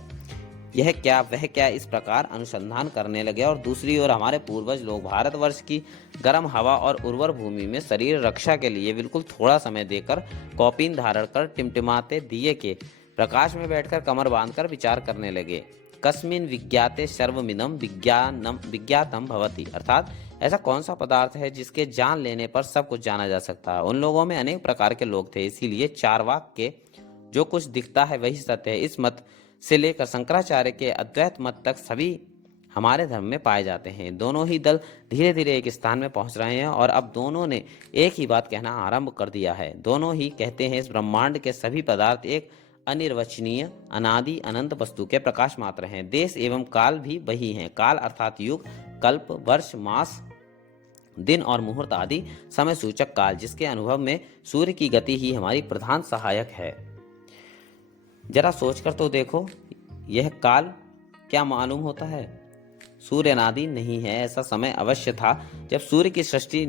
यह क्या वह क्या इस प्रकार अनुसंधान करने लगे। और दूसरी ओर हमारे पूर्वज लोग भारतवर्ष की गर्म हवा और उर्वर भूमि में शरीर रक्षा के लिए बिल्कुल थोड़ा समय देकर कॉपीन धारण कर टिमटिमाते दिए के प्रकाश में बैठकर कमर बांधकर विचार करने लगे। कस्मिन विज्ञाते सर्वमिदं विज्ञातम भवति, अर्थात ऐसा कौन सा पदार्थ है जिसके जान लेने पर सब कुछ जाना जा सकता है। उन लोगों में अनेक प्रकार के लोग थे, इसीलिए चारवाक के जो कुछ दिखता है वही सत्य है, इस मत से लेकर शंकराचार्य के अद्वैत मत तक सभी हमारे धर्म में पाए जाते हैं। दोनों ही दल धीरे धीरे एक स्थान में पहुंच रहे हैं और अब दोनों ने एक ही बात कहना आरंभ कर दिया है। दोनों ही कहते हैं इस ब्रह्मांड के सभी पदार्थ एक अनिर्वचनीय अनादि अनंत वस्तु के प्रकाश मात्र हैं। देश एवं काल भी वही हैं। काल अर्थात युग, कल्प, वर्ष, मास, दिन और मुहूर्त आदि समय सूचक काल, जिसके अनुभव में सूर्य की गति ही हमारी प्रधान सहायक है। जरा सोचकर तो देखो, यह काल क्या मालूम होता है? सूर्य अनादि नहीं है। ऐसा समय अवश्य था जब सूर्य की सृष्टि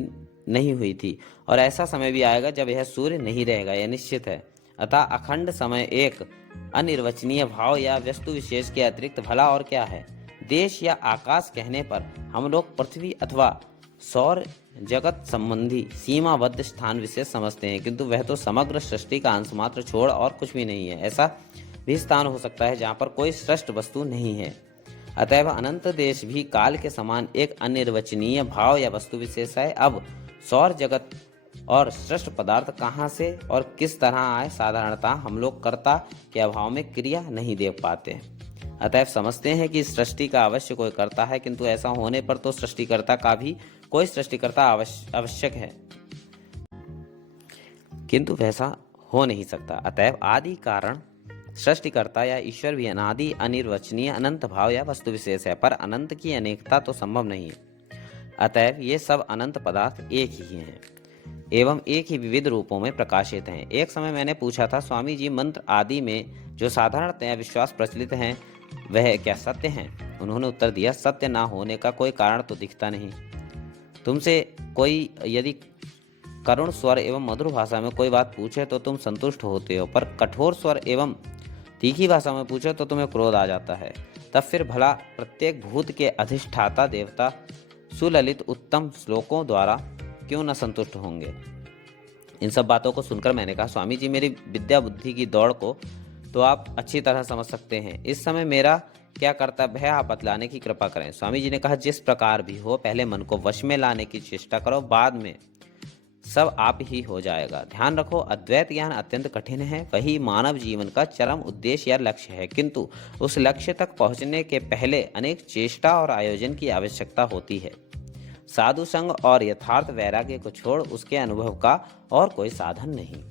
नहीं हुई थी और ऐसा समय भी आएगा जब यह सूर्य नहीं रहेगा, यह निश्चित है। अतः अखंड समय एक अनिर्वचनीय भाव या वस्तु विशेष के अतिरिक्त भला और क्या है? देश या आकाश कहने पर हम लोग पृथ्वी अथवा सौर जगत संबंधी सीमाबद्ध स्थान विशेष समझते हैं, किंतु वह तो समग्र सृष्टि का अंश मात्र छोड़ और कुछ भी नहीं है। ऐसा भी स्थान हो सकता है जहाँ पर कोई श्रेष्ठ वस्तु नहीं है। अतएव अनंत देश भी काल के समान एक अनिर्वचनीय भाव या वस्तु विशेष है। अब सौर जगत और श्रेष्ठ पदार्थ कहाँ से और किस तरह आए, साधारणतः हम लोग कर्ता के अभाव में क्रिया नहीं देख पाते। अतएव समझते हैं कि सृष्टि का अवश्य कोई करता है, किंतु ऐसा होने पर तो सृष्टिकर्ता का भी कोई सृष्टिकर्ता आवश्यक है, किंतु वैसा हो नहीं सकता। अतएव आदि कारण सृष्टिकर्ता या ईश्वर भी अनादि अनिर्वचनीय अनंत भाव या वस्तु विशेष है, पर अनंत की अनेकता तो संभव नहीं है। अतएव ये सब अनंत पदार्थ एक ही हैं एवं एक ही विविध रूपों में प्रकाशित हैं। एक समय मैंने पूछा था, स्वामी जी मंत्र आदि में जो साधारणतया विश्वास प्रचलित हैं वह क्या सत्य हैं? उन्होंने उत्तर दिया, सत्य ना होने का कोई कारण तो दिखता नहीं। तुमसे कोई यदि करुण स्वर एवं मधुर भाषा में कोई बात पूछे तो तुम संतुष्ट होते हो, पर कठोर स्वर एवं तीखी भाषा में पूछे तो तुम्हें क्रोध आ जाता है। तब फिर भला प्रत्येक भूत के अधिष्ठाता देवता सुललित उत्तम श्लोकों द्वारा क्यों न संतुष्ट होंगे। इन सब बातों को सुनकर मैंने कहा, स्वामी जी, मेरी विद्या बुद्धि की दौड़ को तो आप अच्छी तरह समझ सकते हैं, इस समय मेरा क्या कर्तव्य है आप बतलाने की कृपा करें। स्वामी जी ने कहा, जिस प्रकार भी हो पहले मन को वश में लाने की चेष्टा करो, बाद में सब आप ही हो जाएगा। ध्यान रखो, अद्वैत ज्ञान अत्यंत कठिन है, वही मानव जीवन का चरम उद्देश्य या लक्ष्य है, किंतु उस लक्ष्य तक पहुंचने के पहले अनेक चेष्टा और आयोजन की आवश्यकता होती है। साधु संग और यथार्थ वैराग्य को छोड़ उसके अनुभव का और कोई साधन नहीं।